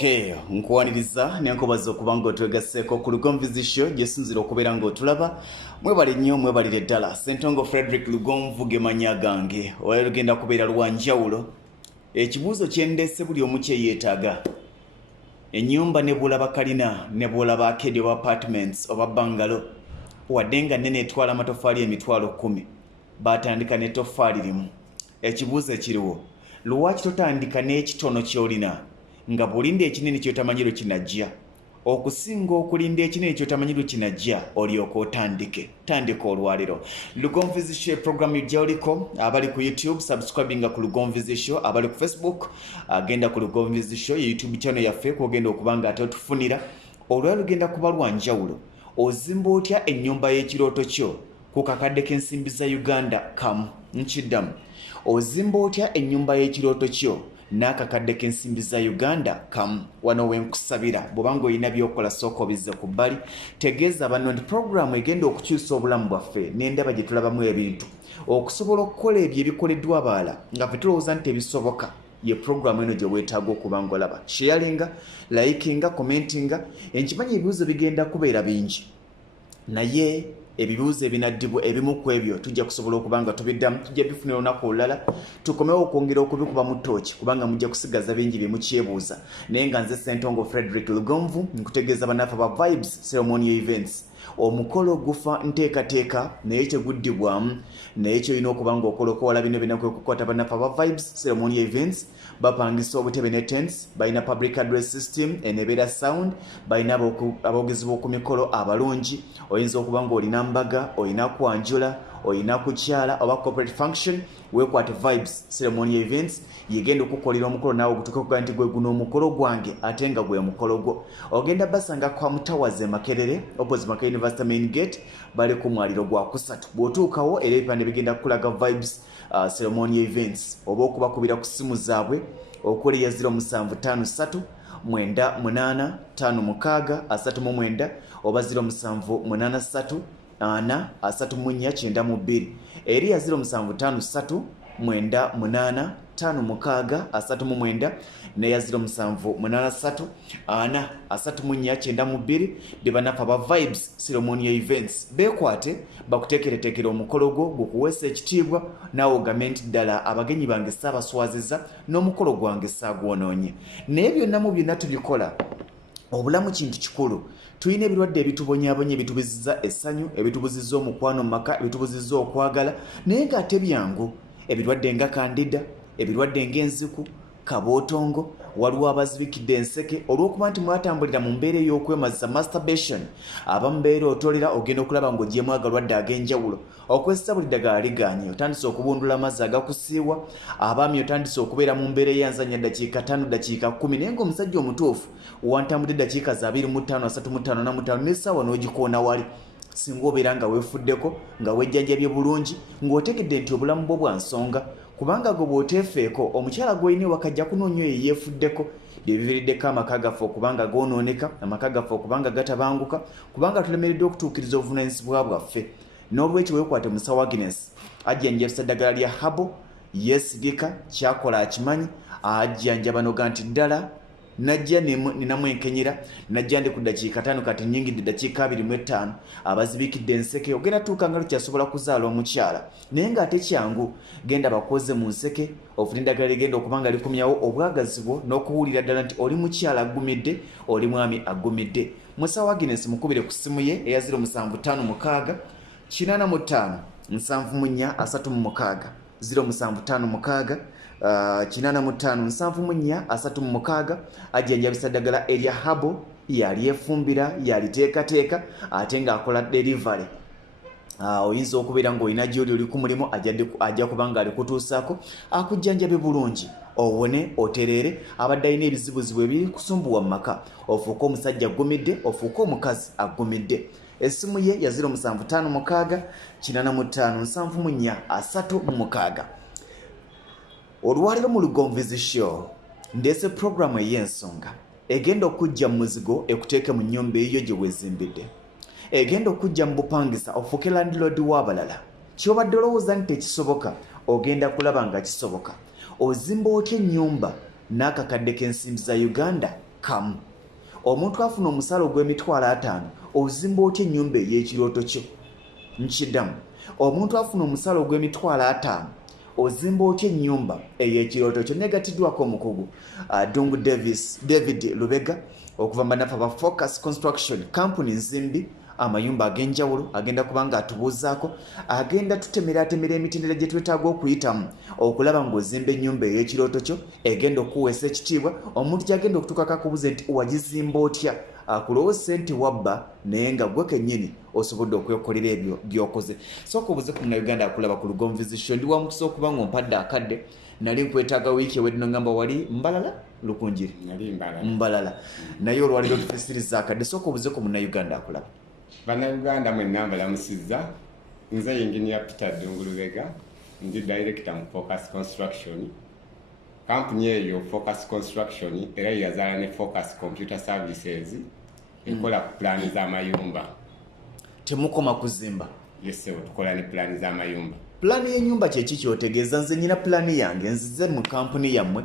Okay, nkuwaniriza nenkobaza okuba ng'otwegasseko ku Lugonvizi Show gyesinzira okubeera ng'otulaba. Mwebale nnyo mwebalire ddala. Ssentongo Frederick Lugonvu ge mannya gange. Olwaleero lugenda kubeera lwa njawulo. Ekibuuzo kye ndeese buli omu kye yeetaaga. Ennyumba ne bw'olaba kalina ne bw'olaba arcade oba apartments oba bungalow wadde nga nnene etwala amatoffaali emitwalo 10 baatandika n'ettoffaali limu. Ekibuuzo ekiriwo, lwaki totandika n'ekitono ky'olina nga bw'olinda ekinene ky'otamanyi kinajja? Okusinga okulinda ekinene ky'otamanyi kinajja olyoka otandike. Tandika olwaleero. Lugonvizi Show program ejja oliko abali ku YouTube subscribinga ku Lugonvizi Show, abali ku Facebook agenda ku Lugonvizi Show YouTube channel yaffe kwogenda okuba nga ate otufunira. Olwaleero lugenda kuba lwa njawulo. Ozimba otya ennyumba y'ekirooto kyo ku kakadde k'ensimbi za Uganda kamu? Nkiddamu. Ozimba otya ennyumba y'ekirooto kyo n'akakadde k'ensimbi za Uganda kamu? Wano wenkusabira bw'obanga olina by'okola sooka obizze ku bbali. Tegeeza banno nti puroguramu egenda okukyusa obulamu bwaffe n'endaba gye tulabamu ebintu okusobola okukola ebyo ebikoleddwa abalala nga ffe tulowooza nti ebisoboka. Ye puroguramu eno gye weetaaga okuba ng'olaba. Sharinga, likinga, commentinga. Enkimanyi ebibuuzo bigenda kubeera bingi, naye ebibuuzo ebinaddibwa ebimu ku ebyo tujja kusobola okuba nga tubiddamu. Tujja bifunira olunaku olulala tukomewo okwongera okubikuba mu ttooki kubanga mujja kusigaza bingi bye mukyebuuza. Naye nga nze Ssentongo Frederick Lugonvu nkutegeeza bannaffe ba Vibes Ceremonial Events. Omukolo gufa nteekateeka naye teguddibwamu, naye kyolina okuba ng'okola okwewala bino binaku okukwata bannaffe ba Vibes Ceremonial Events. Bapangisa obutebe ne tents, balina public address system enebeera sound, balina aboogezi b'oku mikolo abalungi. Oyinza okuba ng'olina mbaga, olina kwanjula, olina kukyala oba corporate function, weekwate Vibes Ceremonial Events yegenda okukolera omukolo naawe ogutuuke okugaa nti gwe guno omukolo gwange ate nga gwe mukolo gwo. Ogenda basanga kwa Mutawaze Makerere opposite Makerere University main gate, bali ku mwaliro gwa kusatu. Bw'otuukawo era ebipande bigenda kukulaga Vibes Ceremonial Events oba okubakubira ku ssimu zaabwe okukola ya 0753 98 56 39 oba 0783 4 eri ya 0753 98 56 39 neya 0783 4 be bannaffe aba Vibes Ceremonial Events. Beekwate bakuteekereteekera omukolo gwo gukuweesa ekitiibwa naawe ogambe nti ddala abagenyi bange saabaswaziza n'omukolo gwange saagwonoonye. Naye byonna mu byonna tubikola obulamu kintu kikulu. Tulina ebirwadde ebitubonyaabonye ebitubuzizza essanyu, ebitubuzizza omukwano mu maka, ebitubuzizza okwagala, naye ng'ate byangu. Ebirwadde nga kandida, ebirwadde ng'enziku, kabootongo, waliwo abazibikidde enseke olw'okuba nti mwatambulira mu mbeera ey'okwemazisa masturbation. Abamu beera otolera ogenda okulaba ng'ogyemu agalwadde ag'enjawulo. Okozesa buli ddagala ligaanye, otandise okubundula amazzi agakusiiwa. Abaami otandise okubeera mu mbeera eyanzanya dakiika 5 dakiika 10 naye ng'omusajja omutuufu wantambudde dakiika za 25 35 45 n'essaawa n'ogikoona wali. Singa obeera nga weefuddeko nga wejjanjabye bulungi ng'otegedde nti obulamu bwo bwa nsonga, kubanga gwe bw'oteefeeko omukyala gw'olina ewaka ajja kunoonya oyo yeefuddeko. Bye biviiriddeko amaka gaffe okubanga goonooneka, amaka gaffe okubanga gatabanguka, kubanga tulemereddwa okutuukiriza obuvunaanyizibwa bwaffe. N'olwekyo weekwate musawo Agnes ajjanjabisa ddagala lya habo, yeesibika, kyakola akimanyi, ajjanjaba noga nti ddala najja ninamu enkenyera, najja ndi ku dakiika 5 kati nnyingidde dakiika 25. Abazibikidde enseke ogenda tuuka nga tukyasobola kuzaala omukyala, naye ng'ate kyangu genda bakoze mu nseke ofuna eddagala ligenda okuba nga likumyawo obwagazi bwo n'okuwulira ddala nti oli mukyala aggumidde, oli mwami aggumidde. Musawo Agnes mukubire ku ssimu ye eya 0756 85 74 36 0756 85 ajjanjabisa ddagala erya habo, yalyefumbira, yaliteekateeka ate ng'akola delivery. Oyinza okubeera ng'olina gy'oli oli ku mulimu ajja kuba nga alikutuusaako akujjanjabe bulungi owone otereere. Abadde alina ebizibuzibu ebiri kusumbuwa mu maka, ofuuke omusajja aggumidde, ofuuke omukazi aggumidde. Essimu ye ya 0756 85 74 36. Olwaleero mu Lugonvizi Show ndeese puroguramu ey'ensonga egenda okujja mu muzigo ekuteeke mu nnyumba eyo gye weezimbidde, egenda okujja mu bupangisa ofuuke landlord w'abalala. Ky'obadde olowooza nti tekisoboka ogenda kulaba nga kisoboka. Ozimba otya ennyumba n'akakadde k'ensimbi za Uganda kamu omuntu afuna omusala ogw'emitwalo 5 ozimba otya ennyumba ey'ekirooto kyo nkiddamu omuntu afuna omusala ogw'emitwalo 5 ozimba otya ennyumba ey'ekirooto kyo negatiddwako omukugu Dungu David Lubega okuva banafa ba Focus Construction company nzimbi amayumba ag'enjawulo agenda kubanga atubuuzaako agenda tutemera emitendera gye twetaaga okuyitamu okulaba ng'ozimba ennyumba ey'ekirooto kyo egenda okuweesa ekitiibwa omuntu kyagenda okutuukako akubuuze nti wagizimba otya akulowo ssente wabba naye nga gwe kennyini osobodde okwekolera ebyo by'okoze sooka obuze ku Munnayuganda akulaba ku Lugomu Vision ndi wamukisa okuba ng'ompadde akadde nali nkwetaaga wiiki ewedde nogamba wali Mbalala Lukunjiri Mbalala naye olwaliro tufesiriza akadde sooka obuze ku Munnayuganda akulaba Bannayuganda mwenna mbalamusizza nze Engineer Peter Dungu Lubega ndi director mu Focus Construction company eyo Focus Construction era yazaala ne Focus Computer Services ekola plani z'amayumba temukoma kuzimba yese tukola ne plani z'amayumba plani y'ennyumba kyeki kyotegeeza nze nyina plani yange nzize mu kampuni yammwe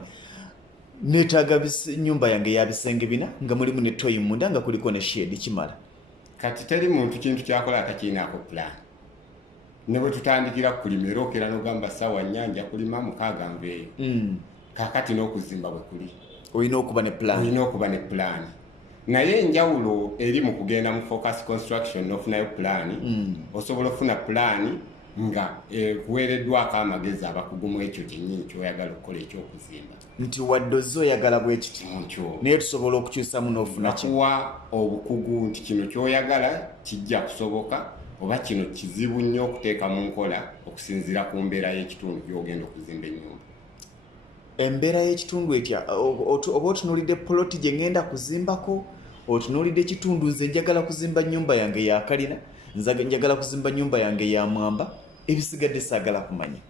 neetaaga nnyumba yange ya bisenge 4 nga mulimu ne toyi munda nga kuliko ne shed kimala kati teri muntu kintu kyakola atakiinaako plan ne bwe tutandikira kulima era okera n'ogamba sawa nnyanja kulima mukaaga nveeyo kaakati n'okuzimba bwe kuli olina okuba ne plan naye enjawulo eri mu kugenda mu Focus Construction n'ofunayo plan osobola ofuna plan nga kuweereddwako amagezi abakugu mu ekyo kyennyini kyoyagala okukola ekyokuzimba nti wadde ozze oyagala bwe kiti naye tusobola okukyusamu n'ofuna kuwa obukugu nti kino kyoyagala kijja kusoboka oba kino kizibu nnyo okuteeka mu nkola okusinziira ku mbeera y'ekitundu gy'ogenda okuzimba ennyumba embeera y'ekitundu etya oba otunuulidde poloti gye ngenda kuzimbako otunuulidde ekitundu nze njagala kuzimba nnyumba yange ya kalina njagala kuzimba nnyumba yange ya mwamba ebisigadde saagala kumanya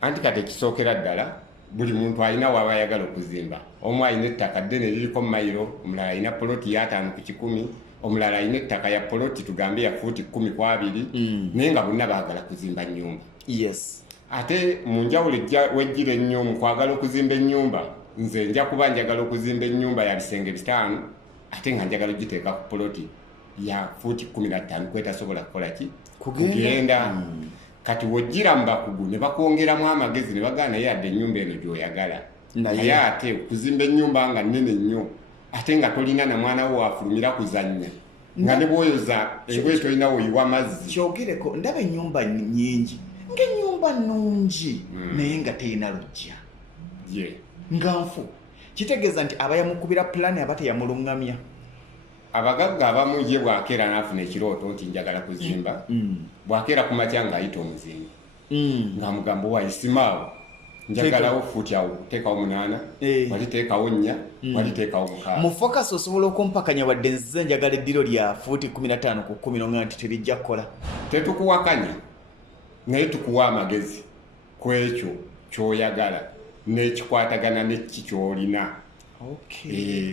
anti kati ekisookera ddala buli muntu alina waaba ayagala okuzimba omu alina ettaka ddene liriko mayiro omulala alina poloti ya 5 ku 10 omulala alina ettaka ya poloti tugambe ya fuuti 10 ku 2 naye nga bonna baagala kuzimba nnyumba yes ate mu njawulo wejjira ennyo mu kwagala okuzimba ennyumba nze nja kuba njagala okuzimba ennyumba ya bisenge 5 ate nga njagala ogiteeka ku poloti ya fuuti 15 kwetasobola kukola ki kugenda kati wojjira mu bakugu ne bakwongeramu amagezi ne bagana naye adde ennyumba eno gy'oyagala naye ate okuzimba ennyumba nga nnene nnyo ate nga tolina na mwana wo wafulumira kuzannya nga ne bwoyoza engoye tolina woyiwa mazzi kyogereko ndaba ennyumba nnyingi ng'ennyumba nnungi naye nga teyina lujja nga nfu kitegeeza nti aba yamukubira pulaani aba teyamulungamya abagagga abamu ye bwakeera n'afuna ekirooto nti njagala kuzimba bwakeera ku makya ng'ayita omuzimbi ng'amugamba wayisimaawo njagalawo fuuti awo teekawo 8 waliteekawo 4 waliteekawo 6 mu Focus osobola okumpakanya wadde nzize njagala eddiro lya fuuti 15 ku 10 nti terijja kukola tetukuwakanya naye tukuwa amagezi ku ekyo ky'oyagala n'ekikwatagana n'eki ky'olina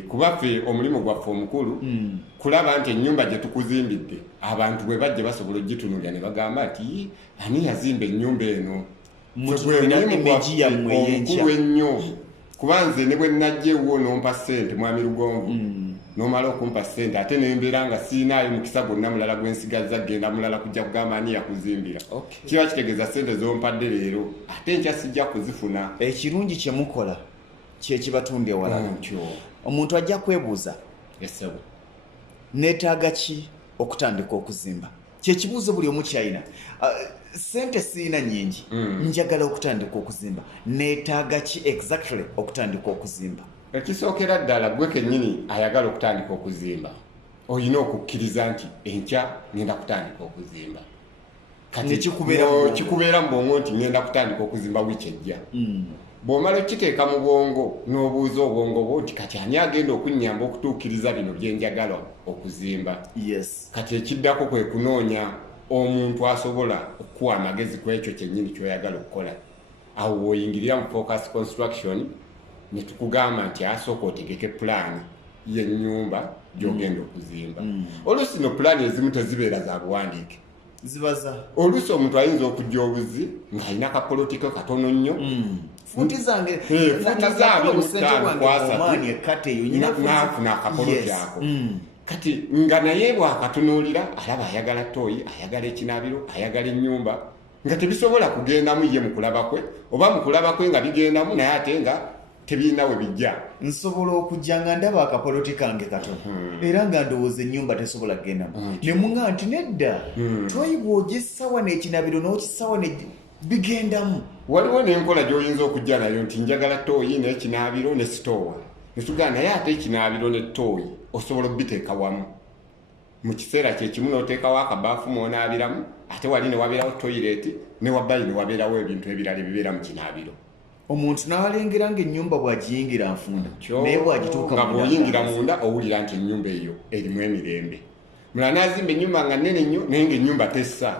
kuba ffe omulimu gwaffe omukulu kulaba nti ennyumba gye tukuzimbidde abantu bwe bajja basobola ogitunuulira ne bagamba nti ani yazimba ennyumba eno omukulu ennyo kuba nze ne bwe najja ewuwo n'ompa ssente mwami Lugonvu n'omala okumpa ssente ate nembeera nga siinaayo mukisa gwonna mulala gwensigazza genda mulala kujja kugamba ani yakuzimbira kiba kitegeeza ssente zompadde leero ate nkya sijja kuzifuna ekirungi kye mukola kyekibatunda ewalala omuntu ajja kwebuuza neetaaga ki okutandika okuzimba kyekibuuzo buli omu kyalina sente siina nyingi njagala okutandika okuzimba neetaaga ki exactly okutandika okuzimba ekisookera ddala gwe kennyini ayagala okutandika okuzimba olina okukkiriza nti enkya ngenda kutandika okuzimba kikubeera mu bwongo nti ngenda kutandika okuzimba wiiki ejja bw'omala okiteeka mu bwongo n'obuuza obwongo bwo nti kati ani agenda okunnyamba okutuukiriza bino bye njagala okuzimba kati ekiddako kwe kunoonya omuntu asobola okuwa amagezi ku ekyo kyennyini ky'oyagala okukola awo w'oyingirira mu Focus Construction ne tukugamba nti asooka otegeke pulaani y'ennyumba gy'ogenda okuzimba oluusi no pulaani ezimu tezibeera za buwandiike zibaza oluusi omuntu ayinza okujja obuzi ng'alina kapolotiko katono nnyo futi zange zange busente bwange omani ekate yo nyina nafuna akapolo kyako kati nga naye bwakatunuulira alaba ayagala tooyi ayagala ekinabiro ayagala ennyumba nga tebisobola kugendamu ye mukulaba kwe oba mukulaba kwe nga bigendamu naye ate nga tebiina we bijja nsobola okujja nga ndaba akapoloti kange katono era nga ndowooza ennyumba tesobola kugendamu ne muŋŋa nti nedda tooyi bw'ogisawa n'ekinabiro n'okisawa bigendamu waliwo n'enkola gy'oyinza okujja nayo nti njagala tooyi n'ekinabiro ne sitoowa netugaa naye ate ekinabiro ne tooyi osobola okubiteeka wamu mu kiseera kyekimu n'oteekawo akabaafu mw'onaabiramu ate wali ne wabeerawo toyireti ne wabbayi ne wabeerawo ebintu ebirala ebibeera mu kinaabiro omuntu n'alengera ng'ennyumba bw'agiyingira nfunda naye bw'agituuka nga bw'oyingira munda owulira nti ennyumba eyo erimu emirembe mulala n'azimba ennyumba nga nnene nnyo naye ng'ennyumba tessa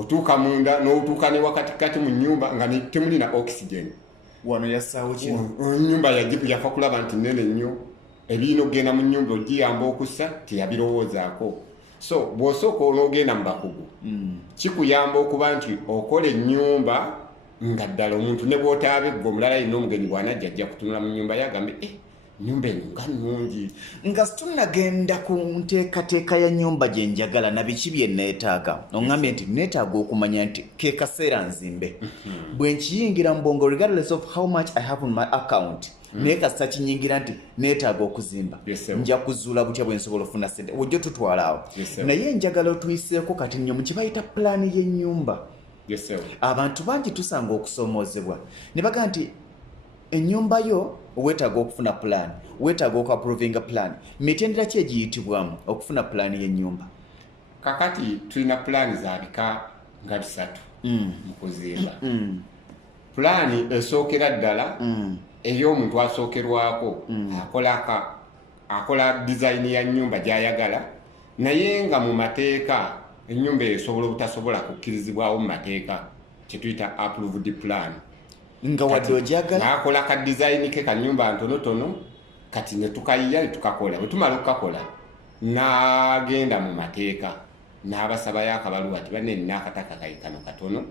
otuuka munda n'otuuka ne wakatikati mu nnyumba nga temulina oxygen wano yassaawo kino ennyumba yafa kulaba nti nnene nnyo ebirina okugenda mu nnyumba ogiyamba okussa teyabirowoozaako so bw'osooka n'ogenda mu bakugu kikuyamba okuba nti okola ennyumba nga ddala omuntu ne bw'otaabegga omulala yina omugenyi bw'anajja ajja kutunula mu nnyumba yagambe ennyumba eno nga nnungi nga situnagenda ku nteekateeka ya nnyumba gye njagala na biki bye neetaaga oŋŋambye nti neetaaga okumanya nti ke kaseera nzimbe bwe nkiyingira mu bwongo regardless of how much I have on my account naye kasita kinyingira nti neetaaga okuzimba nja kuzuula butya bwe nsobola okufuna ssente ojjo tutwala awo naye njagala otuyiseeko kati nnyo mu kye bayita pulaani y'ennyumba abantu bangi tusanga okusoomoozebwa ne baga nti ennyumba yo weetaaga okufuna pulaani weetaaga okuaprovinga pulaani mitendera ki egiyitibwamu okufuna pulaani y'ennyumba kakati tulina pulaani za bika nga 3 mu kuzimba pulaani esookera ddala ey'omuntu asookerwako akola dizayini ya nnyumba gy'ayagala naye nga mu mateeka ennyumba esobola obutasobola kukkirizibwawo mu mateeka kyetuyita approved plan nga wadde ojagala n'akola ka dizayini ke ka nnyumba ntonotono kati ne tukayiya ne tukakola bwe tumala okukakola n'agenda mu mateeka n'abasabayo akabaluwa ati banne nina akataka kayikano katono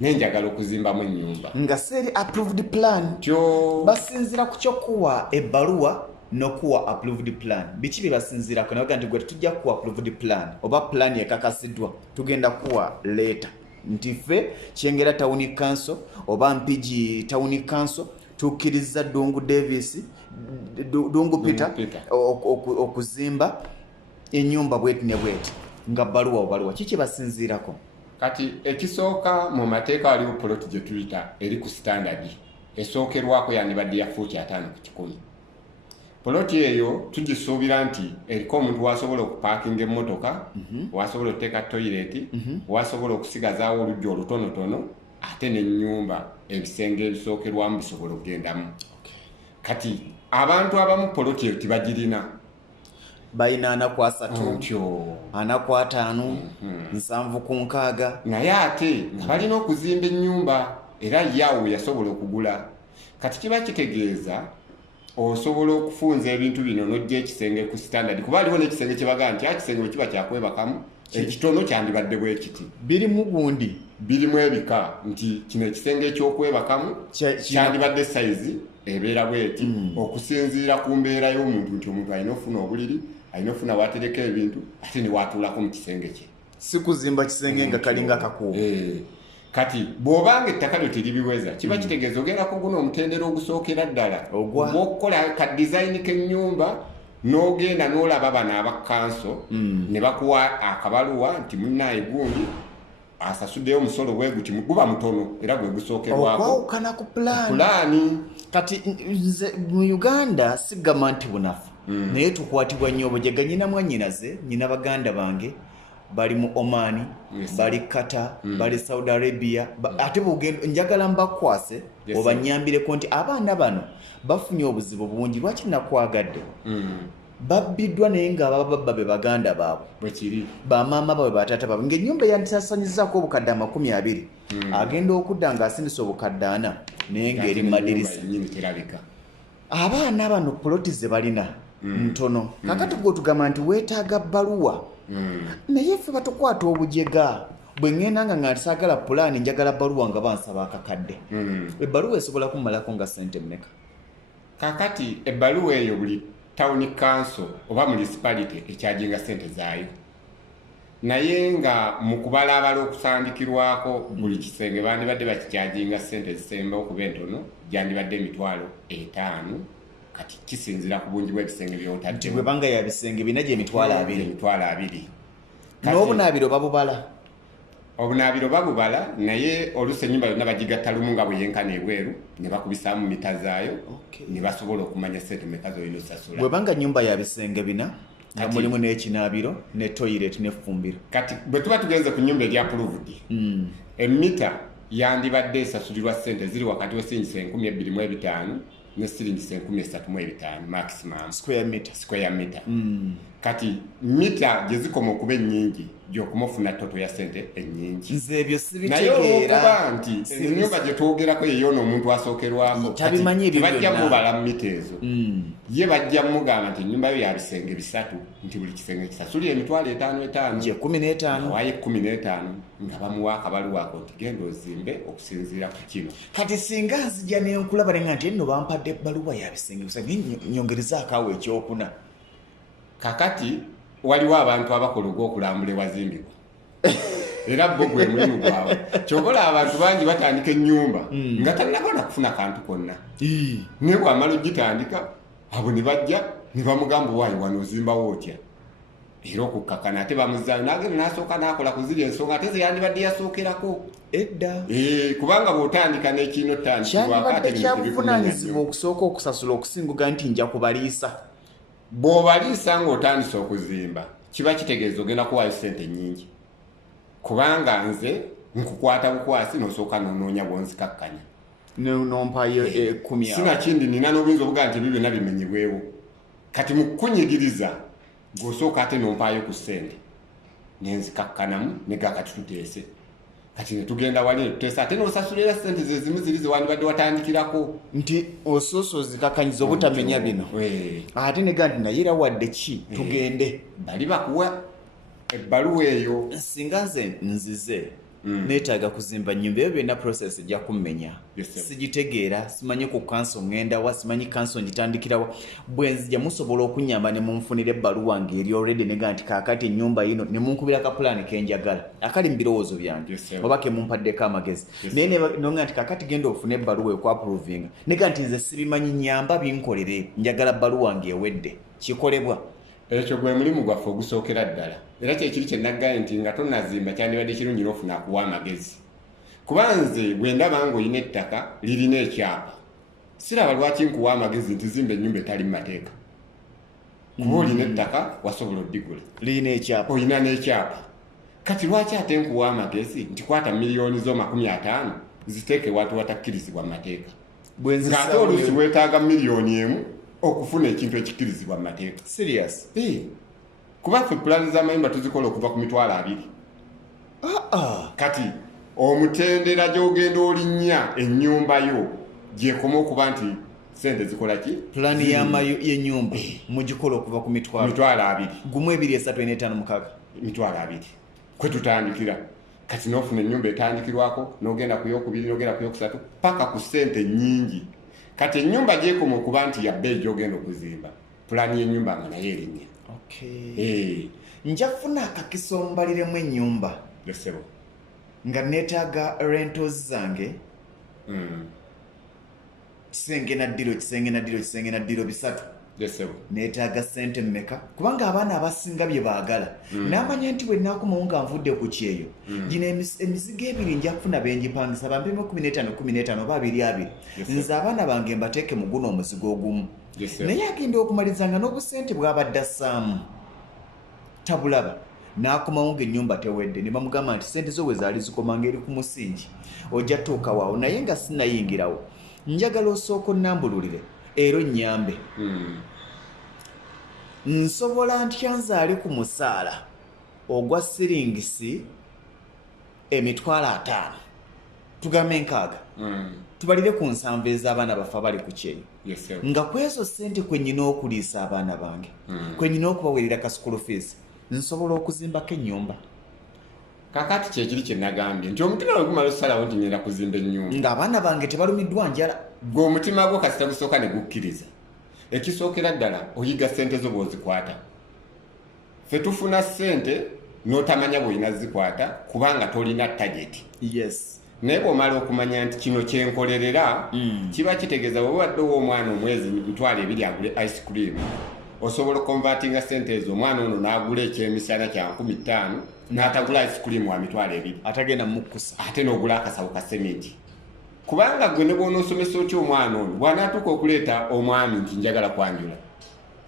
nenjagala okuzimbamu ennyumba nga seeri approved plan kyo basinzira ku kyokuwa ebbaluwa n'okuwa approved plan biki bye basinzirako nabaga nti gwe tujja kuwa approved plan oba plan ekakasiddwa tugenda kuwa leeta nti ffe Kyengera Town Council oba Mpigi Town Council tukkiriza Dungu Davis Dungu Peter okuzimba ennyumba bweti ne bweti nga baluwa kiki basinzirako kati ekisooka mu mateeka waliwo poloti gye tuyita eri ku standard esookerwako yandibadde ya fuuti 5 ku 10 poloti eyo tugisuubira nti eriko omuntu wasobola okupaakinga emmotoka wasobola okuteeka toyireti wasobola okusigazaawo oluggi olutonotono ate n'ennyumba ebisenge ebisookerwamu bisobola okugendamu kati abantu abamu poloti eyo tibagirina bayina 4 4 5 7 ku 6 naye ate nga balina okuzimba ennyumba era yawo yasobola okugula kati kiba kitegeeza osobola okufunza ebintu bino n'ojja ekisenge ku standard kuba aliwo n'ekisenge kyebaga nti ekisenge bwe kiba kyakwebakamu ekitono kyandibadde bwe kiti birimu gundi birimu ebika nti kino ekisenge ekyokwebakamu kyandibadde sayizi ebeera bweti okusinziira ku mbeera y'omuntu nti omuntu alina ofuna obuliri alina ofuna watereka ebintu ate ne watuulako mu kisenge kye si kuzimba kisenge nga kalinga kakuubo kati bw'obanga ettaka lyo teribiweza kiba kitegeeza ogenda kuguna omutendera ogusookera ddala ogw'okukola ka dizayini k'ennyumba n'ogenda n'olaba bano aba kanso ne bakuwa akabaluwa nti munnaaye gundi asasuddeyo omusolo bwe guti guba mutono era gwe gusookerwako okwawukana ku pulaani kati nze mu Uganda sigamba nti bunafu naye tukwatibwa nnyo obujega nyina mwannyinaze nyina baganda bange bali mu Oman bali Qatar bali Saudi Arabia ate bugendo njagala mbakwase obanyambireko nti abaana bano bafunye obuzibu bungi lwaki nakwagadde babbiddwa naye nga abababba be baganda baabwe bwekiri bamaama baabwe batata baabwe ng'ennyumba yandisasanyizaako obukadde 20 agenda okudda ng'asindisa obukadde 4 naye ng'eri madirisa abaana bano poloti ze balina ntono kakati gwe tugamba nti weetaaga bbaluwa naye ffe batukwata obujega bwe ngenda nga ngati saagala pulaani njagala bbaluwa nga bansaba akakadde ebbaluwa esobola kummalako nga ssente mmeka? Kakati ebbaluwa eyo buli town council oba municipality ekyajinga ssente zaayo, naye nga mu kubalabala okusandikirwako buli kisenge bandibadde bakikyajinga ssente zisemba okuba entono gyandibadde $5,000, kati kisinzira ku bungi bw'ebisenge by'otadde. Nti bwe banga ya bisenge bina gye $2,000. N'obunaabiro babubala? Obunaabiro babubala, naye oluusi ennyumba yonna bagigatta lumu nga bwe yenkana ebweru ne bakubisaamu mita zaayo ne basobola okumanya ssente mmeka z'olina osasula. Bwe banga nnyumba ya bisenge bina nga mulimu n'ekinaabiro ne toilet n'effumbiro, kati bwe tuba tugenze ku nnyumba eri approved emmita yandibadde esasulirwa ssente ziri wakati w'essiringisi 2,250 ne ssiringisi 3,35 maximum square meter. Kati mita gye zikoma okuba ennyingi gy'okumufuna toto ya ssente ennyingi. Nze ebyo naye olwokuba nti ennyumba gye twogerako yeyoona omuntu asookerwako tebajja mubala mita ezo, ye bajja mugamba nti ennyumba yo ya bisenge 3 nti buli kisenge kisasulira $5,500 gye 15 waye 15 nga bamuwa akabaluwako nti genda ozimbe okusinziira ku kino. Kati singa nzija nenkulaba nenga nti enno bampadde ebbaluwa ya bisenge bisatu nyongerezaako awo ekyokuna. Kakati waliwo abantu abakola ogw'okulambula ewazimbibwa era bo gwe mulimu gwabwe. Kyobola abantu bangi batandika ennyumba nga tannabona kufuna kantu konna, naye bw'amala ogitandika abo ne bajja ne bamugamba waayi wano ozimbawo otya, era okukkakana ate bamuzaayo n'agenda n'asooka n'akola ku ziri ensonga ate ze yandibadde yasookerako edda. Kubanga bw'otandika n'ekiino kyandibadde kyabuvunaanyizibwa okusooka okusasula okusinguga nti nja kubaliisa. Bw'obaliisa ng'otandise okuzimba kiba kitegeeza ogenda kuwaayo ssente nnyingi, kubanga nze nkukwata bukwasi n'osooka n'onoonya bw'onzikakkanya nompayo 10. Sinakindi nina n'obuyinza obuga nti ebyo byonna bimenyebwewo. Kati mu kukunyigiriza ng'osooka ate n'ompaayo ku ssente nenzikakkanamu ne gaakati tuteese, kati ne tugenda wali ne tuteesa ate n'osasulira ssente ze zimu ziri ze wandibadde watandikirako nti osoosa ozikakkanyiza obutamenya bino ate ne gandi naye era wadde ki tugende bali bakuwa ebbaluwa eyo. Singa nze nzize neetaaga kuzimba nnyumba eyo byonna process ejja kummenya, sigitegeera, simanyi ku kanso ŋŋendawa, simanyi kanso ngitandikirawa. Bwe nzija musobola okunnyamba ne munfunira ebbaluwa ng'eri already nega nti kaakati ennyumba yino ne munkubira akapulaani kenjagala akali mu birowoozo byange oba ke mumpaddeko amagezi, naye nonga nti kaakati genda ofuna ebbaluwa ekwapuruvinga nega nti nze sibimanyi nyamba binkolere, njagala bbaluwa ng'ewedde, kikolebwa. Ekyo gwe mulimu gwaffe ogusookera ddala, era kyekiri kye naggaye nti nga tonnazimba kyandibadde kirungi n'ofuna akuwa amagezi. Kuba nze bwe ndaba ng'olina ettaka lirina ekyapa, siraba lwaki nkuwa amagezi nti zimba ennyumba etali mu mateeka. Kuba olina ettaka wasobola oddigula, lirina ekyapa, olina n'ekyapa. Kati lwaki ate nkuwa amagezi nti kwata miliyoni zo 50 ziteeke watu watakkirizibwa mu mateeka, ng'ate oluusi weetaaga miliyoni 1 okufuna ekintu ekikkirizibwa mu mateeka. Serious? Kuba ffe pulaani z'amayumba tuzikola okuva ku $20,000. Kati omutendera gy'ogenda olinnya ennyumba yo gyekoma okuba nti ssente zikola ki? Pulaani y'ennyumba mugikola okuva ku $20,000 gumu 2,346 $20,000 kwe tutandikira. Kati n'ofuna ennyumba etandikirwako n'ogenda ku yokubiri n'ogenda ku yokusatu paka ku ssente nnyingi. Kati ennyumba gyekoma okuba nti ya bbeeyi gy'ogenda okuzimba, pulaani y'ennyumba nga naye erinnya. Njafuna akakiso mbaliremu ennyumba nga neetaaga rentals zange kisenge na ddiro 3 neetaaga ssente mmeka, kubanga abaana abasinga bye baagala n'amanya nti bwe naakomawo nga nvudde ku kyeyo gino emizigo 2 nja kufuna benjipangisa bampemu 15 oba 2 nze abaana bange mbateeke mu guno omuzigo ogumu, naye agenda okumalizanga n'obusente bw'abadde assaamu tabulaba. N'akomawo ng'ennyumba tewedde ne bamugamba nti ssente zo bwe zaali zikomanga eri ku musingi ojja tuuka waawo, naye nga sinnayingirawo njagala osooka onnambululire ero nnyambe. Nsobola ntya nzaale ku musaala ogwa siringisi $50,000 tugambe 6 tubalire ku 7 ez'abaana baffe bali ku kyeyo, nga kwezo ssente kwe nnyina okuliisa abaana bange, kwe nnyina okubaweerera ka school fees, nsobola okuzimbako ennyumba. kakati kyekiri kye nagambye nti omutima gwe gumala osalawo nti ngenda kuzimba ennyumba ng'abaana bange tebalumiddwa njala gwe omutima gwo kasita gusooka ne gukkiriza ekisookera ddala oyiga ssente zo bw'ozikwata ffe tufuna ssente n'otamanya bw'olina zikwata kubanga tolina tageti yes naye bw'omala okumanya nti kino kyenkolerera kiba kitegeeza bwe waddewo omwana omwezi mitwalo 2 agule ice cream osobola okonvatinga ssente ezo omwana ono n'agula ekyemisana kya 15 n'atagula ice cream wa mitwalo 2 atagenda mukkusa ate n'ogula akasawo ka sementi kubanga gwe ne bw'onoosomesa otya omwana ono bw'anaatuuka okuleeta omwami nti njagala kwanjula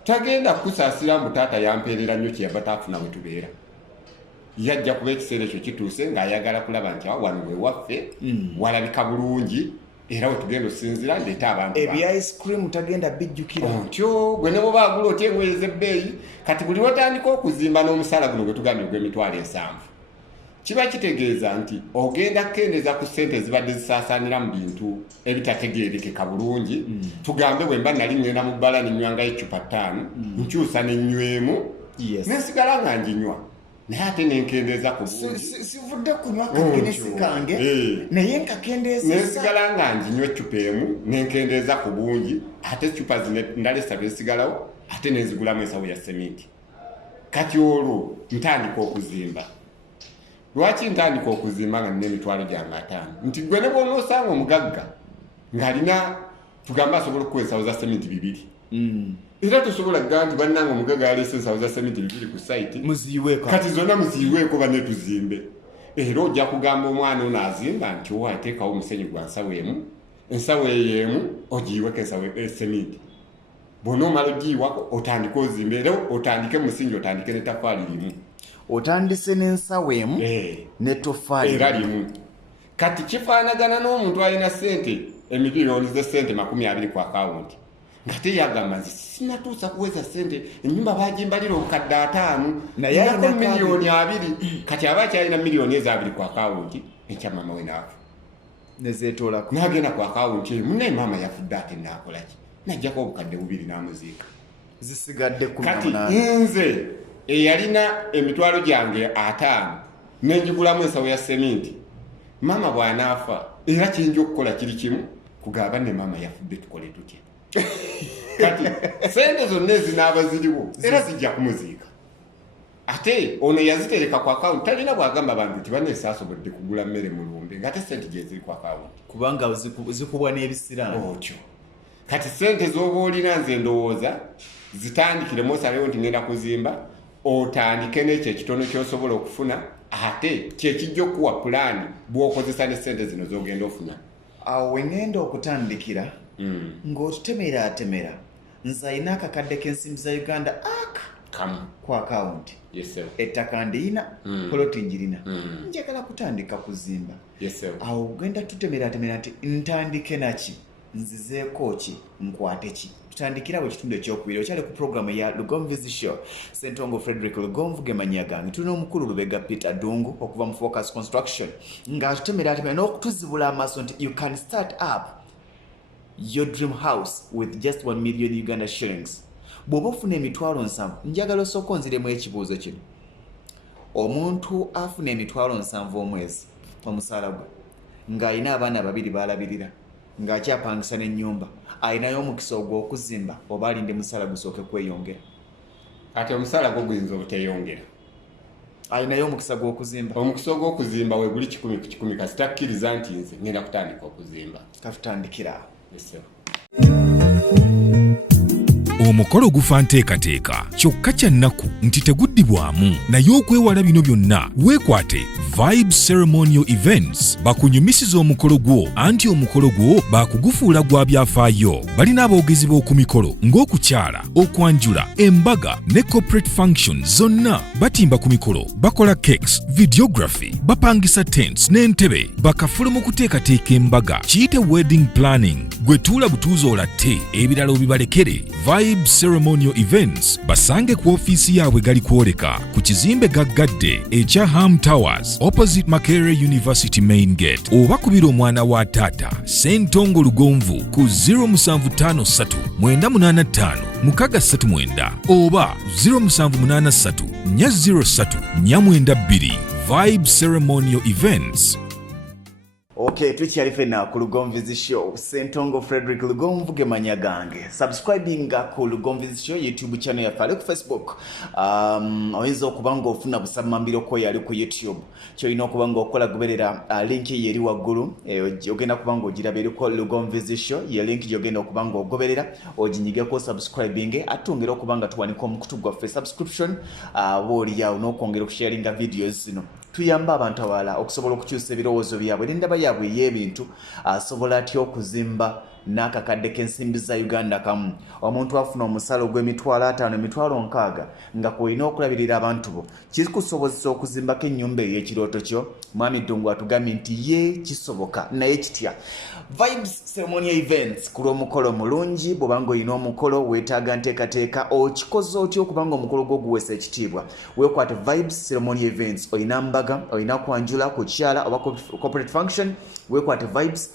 tagenda kusaasira mbu taata yampeerera nnyo kyeyava taafuna bwe tubeera yajja kuba ekiseera ekyo kituuse ng'ayagala kulaba nti awo wano wewaffe walabika bulungi era we tugenda osinzira ndeeta abantu ebya ice cream tagenda bijjukira ntyo gwe ne bwoba agula otya engoye ebbeeyi kati buli lwotandika okuzimba n'omusaala guno gwe tugambye ogw'emitwalo 7 kiba kitegeeza nti ogenda kukendeza ku ssente ezibadde zisaasaanira mu bintu ebitategeerekeka bulungi tugambe bwe mba nali ngenda mu bbala nenywangayo ecupa 5 nkyusa nenywemu nensigala nga nginywa naye ate nenkendeza ku bungi sivudde kunywa kagenesi kange naye nkakendeza nensigala nga nginywa ecupa emu nenkendeza ku bungi ate ecupa zine ndala 3 esigalawo ate nenzigulamu ensawo ya sementi kati olwo ntandika okuzimba lwaki ntandika okuzimba nga nina emitwalo gyange 5 nti gwe ne bw'onoosanga omugagga ng'alina tugamba asobola okuwa ensawo za sementi 2 era tusobola kugaa nti bannanga omugagga yaleese ensawo za sementi 2 ku saiti kati zonna muziyiweeko bane tuzimbe era ojja kugamba omwana ono azimba nti owa ateekawo omusenyu gwa nsawo emu ensawo eyo emu ogiyiweko ensawo sementi bw'onoomala ogiyiwako otandike ozimbe era otandike musingi otandike n'ettafaali limu otandise n'ensawo emu n'ettofaali era limu kati kifaanagana n'omuntu alina ssente emiliyoni z'essente 20 ku akawunti nga teyagamba nti sinatuusa kuweza ssente ennyumba bagimbalira obukadde 5 naye alina miliyoni 2 kati aba akyalina miliyoni ezo 2 ku akawunti ekya maama we naafa nezeetoolako n'agenda ku akawunti eyo munnaye maama yafudde ate naakolaki najjako obukadde 2 n'amuziika zisigadde kati nze eyalina emitwalo gyange 5 nenjigulamu ensawo ya sementi maama bw'anaafa era kyenja okukola kiri kimu kugamba ne maama yafudde tukole tutya kati sente zonna ezinaaba ziriwo era zijja kumuziika ate ono yazitereka ku akawunti talina bwagamba abantu nti bannesaasobodde kugula mmere mulumbe ng'ate sente gye ziri ku akawunti kubanga zikubwa n'ebisiraani otyo kati sente z'oba olina nze ndowooza zitandikiremu osalewo nti ngenda kuzimba otandike n'ekyo ekitono ky'osobola okufuna ate kyekijja okuwa pulaani bw'okozesa ne sente zino z'ogenda ofuna awo wengenda okutandikira ng'otutemera nze alina akakadde k'ensimbi za uganda kamu ku akawunti ettaka ndiyina poloti njirina njagala kutandika kuzimba awo ogenda tutemera nti ntandike naki nzizeeko ki nkwate ki tutandikira bwe kitundu ekyokubiri okyali ku programu ya Lugomvizi Show Ssentongo Frederick Lugonvu gemanya gange tulina omukulu Lubega Peter Dungu okuva mu Focus Construction nga tutemera n'okutuzibula amaaso nti you can start up your dream house with just 1 million Uganda shillings bw'oba ofuna emitwalo 7 njagala osooka onziremu ekibuuzo kino omuntu afuna emitwalo 7 omwezi omusaala gwe ng'alina abaana 2 baalabirira ng'akyapangisa n'ennyumba alinayo omukisa ogw'okuzimba oba alinde musaala gusooke kweyongera ate omusaala gwo guyinza obuteyongera alinayo omukisa gw'okuzimba omukisa ogw'okuzimba we guli 10 ku 10 kasita kkiriza nti nze ngenda kutandika okuzimba katutandikira omukolo gufa nteekateeka kyokka kya nnaku nti teguddibwamu naye okwewala bino byonna weekwate Vibe Ceremonial Events bakunyumisiza omukolo gwo anti omukolo gwo bakugufuula gwa byafaayo balina aboogezi b'oku mikolo ng'okukyala okwanjula embaga ne corporate functions zonna batimba ku mikolo bakola cakes videography bapangisa tents n'entebe bakafule mu kuteekateeka embaga kiyite wedding planning gwe tuula butuuzi olatte ebirala obibalekere Vibe Ceremonial Events basange ku ofiisi yaabwe gali kwoleka ku kizimbe gaggadde ekya Ham Towers opposite Makerere University main gate oba kubira omwana wa taata Ssentongo Lugonvu ku 0753 985 639 oba 0783 403 492 Vibe Ceremonial Events. Okay, tukyali fena ku Lugomvizi Show. Sentongo Frederick Lugomvu gemanya gange. Subscribing ku Lugomvizi Show YouTube channel yaffe ali ku Facebook. Oyinza okuba ng'ofuna busammambiro ko yali ku YouTube. Kyolina okuba ng'okola goberera link yeri waggulu. Ogenda kuba ng'ogiraba eri ku Lugomvizi Show. Ye link gy'ogenda okuba ng'ogoberera. Oginyigeko subscribing. Atongera okuba nga tuwanika omukutu gwaffe subscription. Booliyawo n'okwongera okusharinga videos zino. Tuyamba abantu abalala okusobola okukyusa ebirowoozo byabwe n'endaba yaabwe ey'ebintu asobola atya okuzimba n'akakadde k'ensimbi za Uganda kamu. Omuntu afuna omusalo gw'emitwalo 5 emitwalo 6 nga kwolina okulabirira abantu bo kikusobozesa okuzimbako ennyumba ey'ekirooto kyo. Mwami Ddungu atugambye nti ye kisoboka naye kitya. Vibes Ceremonial Events ku lw'omukolo mulungi bw'oba ng'olina omukolo weetaaga nteekateeka okikoze otya okuba ng'omukolo gwo guweesa ekitiibwa. Weekwate Vibes Ceremonial Events, olina mbaga, olina kwanjula ku kyala oba corporate function, weekwate Vibes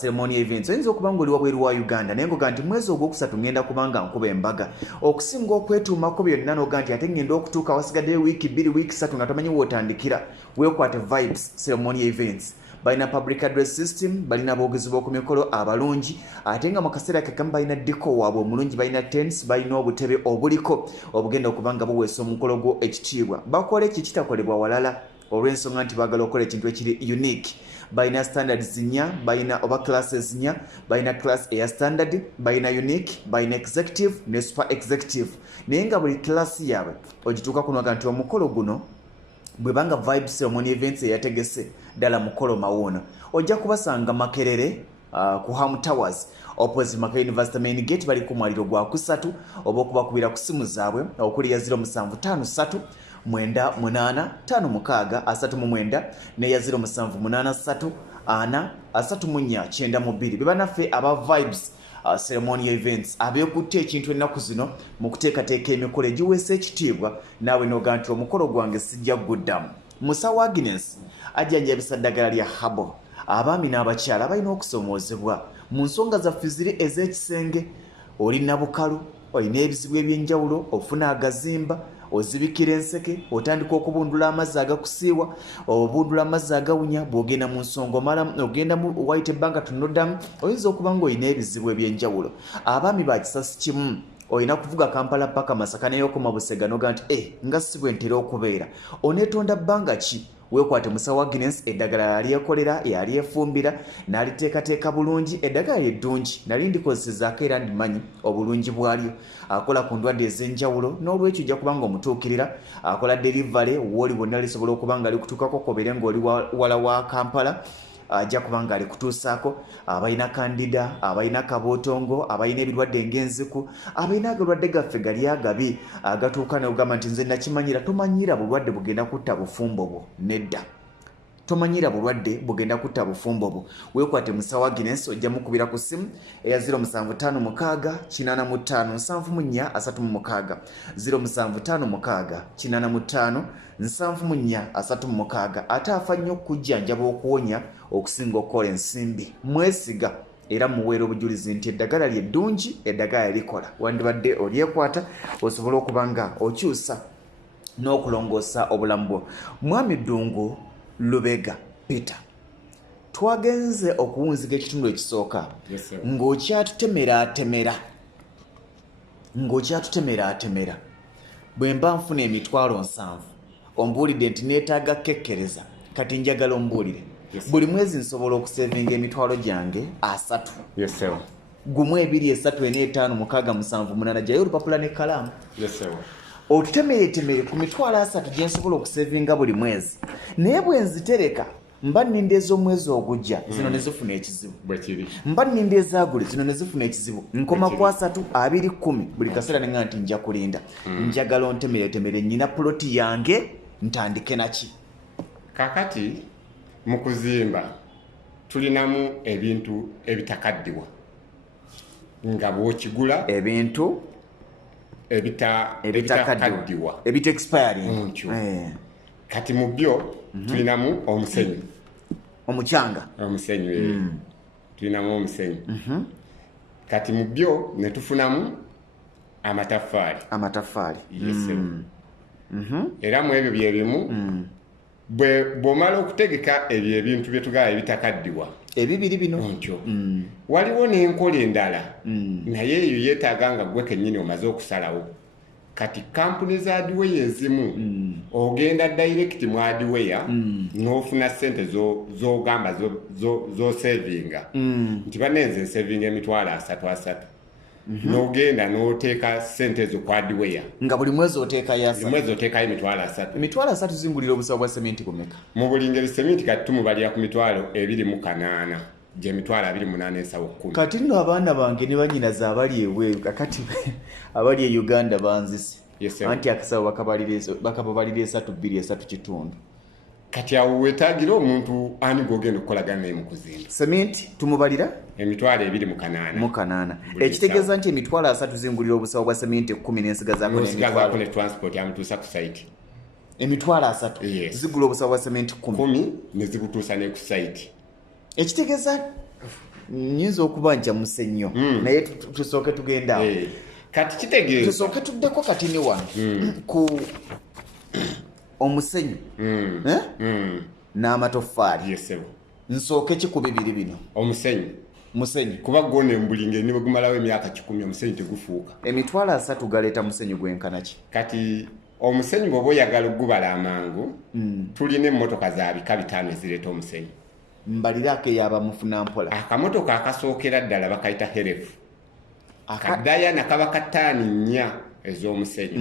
Ceremonial Events. Oyinza okuba ng'oli wabweru wa Uganda naye ng'oga nti mwezi ogwokusatu ngenda kubanga nkuba embaga. Okusinga okwetuumako byonna n'oga nti ate ngenda okutuuka wasigaddeyo wiiki 2 wiiki 3 nga tomanyi wootandikira. Weekwate Vibes Ceremonial Events. Balina public address system, balina boogezi b'oku mikolo abalungi, ate nga mu kaseera kekamu balina diko waabwe omulungi, balina tents, balina obutebe obuliko obugenda okuba nga buweesa omukolo gwo ekitiibwa. Bakola eki kitakolebwa walala olw'ensonga nti baagala okukola ekintu ekiri unique. Balina standards 4, balina oba classes 4, balina class eya standard, balina unique, balina executive ne super executive. Naye nga buli class yaabwe ogituuka kunoga nti omukolo guno bwe banga Vibes Ceremonial Events eyategese ddala mukolo mawuuna ojja kubasanga Makerere ku Ham Towers opposite Makerere University Main Gate bali ku mwaliro gwa kusatu oba okubakubira ku simu zaabwe okuli ya 0753 9856 ne ya 0783 434 bebanaffe aba Vibes Ceremonial Events abeekutte ekintu ennaku zino mu kuteekateeka emikolo egiweesa ekitiibwa naawe n'oga nti omukolo gwange sijja guddamu. Musawo Agnes ajjanjabisa ddagala lya habo abaami n'abakyala balina okusomoozebwa mu nsonga zaffe ziri ez'ekisenge. Olina bukalu, olina ebizibu ebyenjawulo, ofuna agazimba, ozibikira enseke, otandika okubundula amazzi agakusiiwa, obundula amazzi agawunya, bw'ogenda mu nsonga omala ogenda mu wayita ebbanga tunoddamu, oyinza okuba ng'olina ebizibu ebyenjawulo. Abaami ba kisasi kimu olina kuvuga Kampala paka Masaka n'eyokoma Busega n'oga nti nga si bwe ntera okubeera. Oneetonda bbanga ki? Weekwate Musawo Agnes eddagala yali ekolera yali efumbira n'aliteekateeka bulungi. Eddagala eddungi nali ndikozesezaako era ndimanyi obulungi bwalyo. Akola ku ndwadde ez'enjawulo n'olwekyo ojja kuba ng'omutuukirira. Akola delivery w'oli bonna lisobola okuba nga likutuukako kobere ng'oli wala wa Kampala. Ajja kuba nga alikutuusaako. Abalina kandida, abalina kabootongo, abalina ebirwadde ng'enziku, abalina agalwadde gaffe gali agabi agatuuka n'ogamba nti nze nakimanyira. Tomanyira bulwadde bugenda kutta bufumbo bwo. Nedda, tomanyira bulwadde bugenda kutta bufumbo bwo. Weekwate Musawo Agnes ojja mukubira ku simu eya 0756 85 7436 0756 85 7436. Ate afa nnyo okujjanjaba okuwonya okusinga okukola ensimbi. Mwesiga era muweera obujulizi nti eddagala lyeddungi, eddagala likola. Wandibadde olyekwata osobola okuba nga okyusa n'okulongoosa obulamu bwo. Mwami Ddungu Lubega Peter, twagenze okuwunziga ekitundu ekisooka ng'okyatutemera bwe mba nfuna emitwalo 7 ombuulidde nti neetaaga kekkereza kati njagala ombuulire. Buli mwezi nsobola okusevinga emitwalo gyange 3. Gumu 2 3 4 5 6 7 8 jayo olupapula n'ekkalaamu. Otutemeretemere ku mitwalo 3 gye nsobola okusevinga buli mwezi. Naye bwe nzitereka mba nnindeeza omwezi ogujja zino ne zifuna ekizibu. Mba nnindeeza agule zino ne zifuna ekizibu. Nkoma ku 3 2 10 buli kaseera ne nga nti nja kulinda. Njagala ontemeretemere nnyina puloti yange ntandike naki. Kakati mu kuzimba tulinamu ebintu ebitakaddiwa nga bw'okigula ebintu ebitakaddiwa ebita expiring. Kati mu byo tulinamu omusenyu, omukyanga, omusenyu tulinamu omusenyu. Kati mu byo ne tufunamu amataffaali. Amataffaali. Era mu ebyo bye bimu bw'omala okutegeka ebyo ebintu bye tugaba ebitakaddiwa ebibiri bino ntyo waliwo n'enkola endala naye eyo yeetaaga nga gwe kennyini omaze okusalawo kati kampuni za hardware ezimu ogenda direct mu hardware n'ofuna ssente z'ogamba z'osevinga nti banenze nsevinga emitwalo 3 n'ogenda n'oteeka ssente ezo ku hardware nga buli mwezi oteekayo emitwalo 3 emitwalo 3 zingulira obusawo bwa sementi kumeka mu buli ngeri sementi kati tumubalira ku mitwalo 28 gyemitwalo 28 ensawo 10 kati nno abaana bange ne banyinaza abali ebweru kakati abali e Uganda banzise anti akasawo bakababalira 3 kitundu kati awo weetaagira omuntu ani gw'ogenda okukolagana naye mu kuzimba sementi tumubalira emitwalo 28 ekitegeeza nti emitwalo 3 zingulira obusawo bwa sementi 10 n'ensiga zaako ne transport amutuusa ku site emitwalo 3 zigula obusawo bwa sementi 10 ne zibutuusa ne ku site ekitegeeza nyinza okuba nkyamuse nnyo naye tusooke tugenda awo kati kitegeeza tusooke tuddeko kati ne wano ku omusenyu n'amatoffaali nsooke ki ku bibiri bino musenyu kuba gwona embulinga ne bwegumalawo emyaka 10 omusenyu tegufuuka emitwalo 3 galeeta musenyu gwenkana ki kati omusenyu bw'oba oyagala okugubala amangu tulina emmotoka za bika 5 ezireeta omusenyu mbaliraako ey'abamufuna mpola akamotoka akasookera ddala bakayita herefu kadayana kaba ka ttaani 4 ez'omusenyu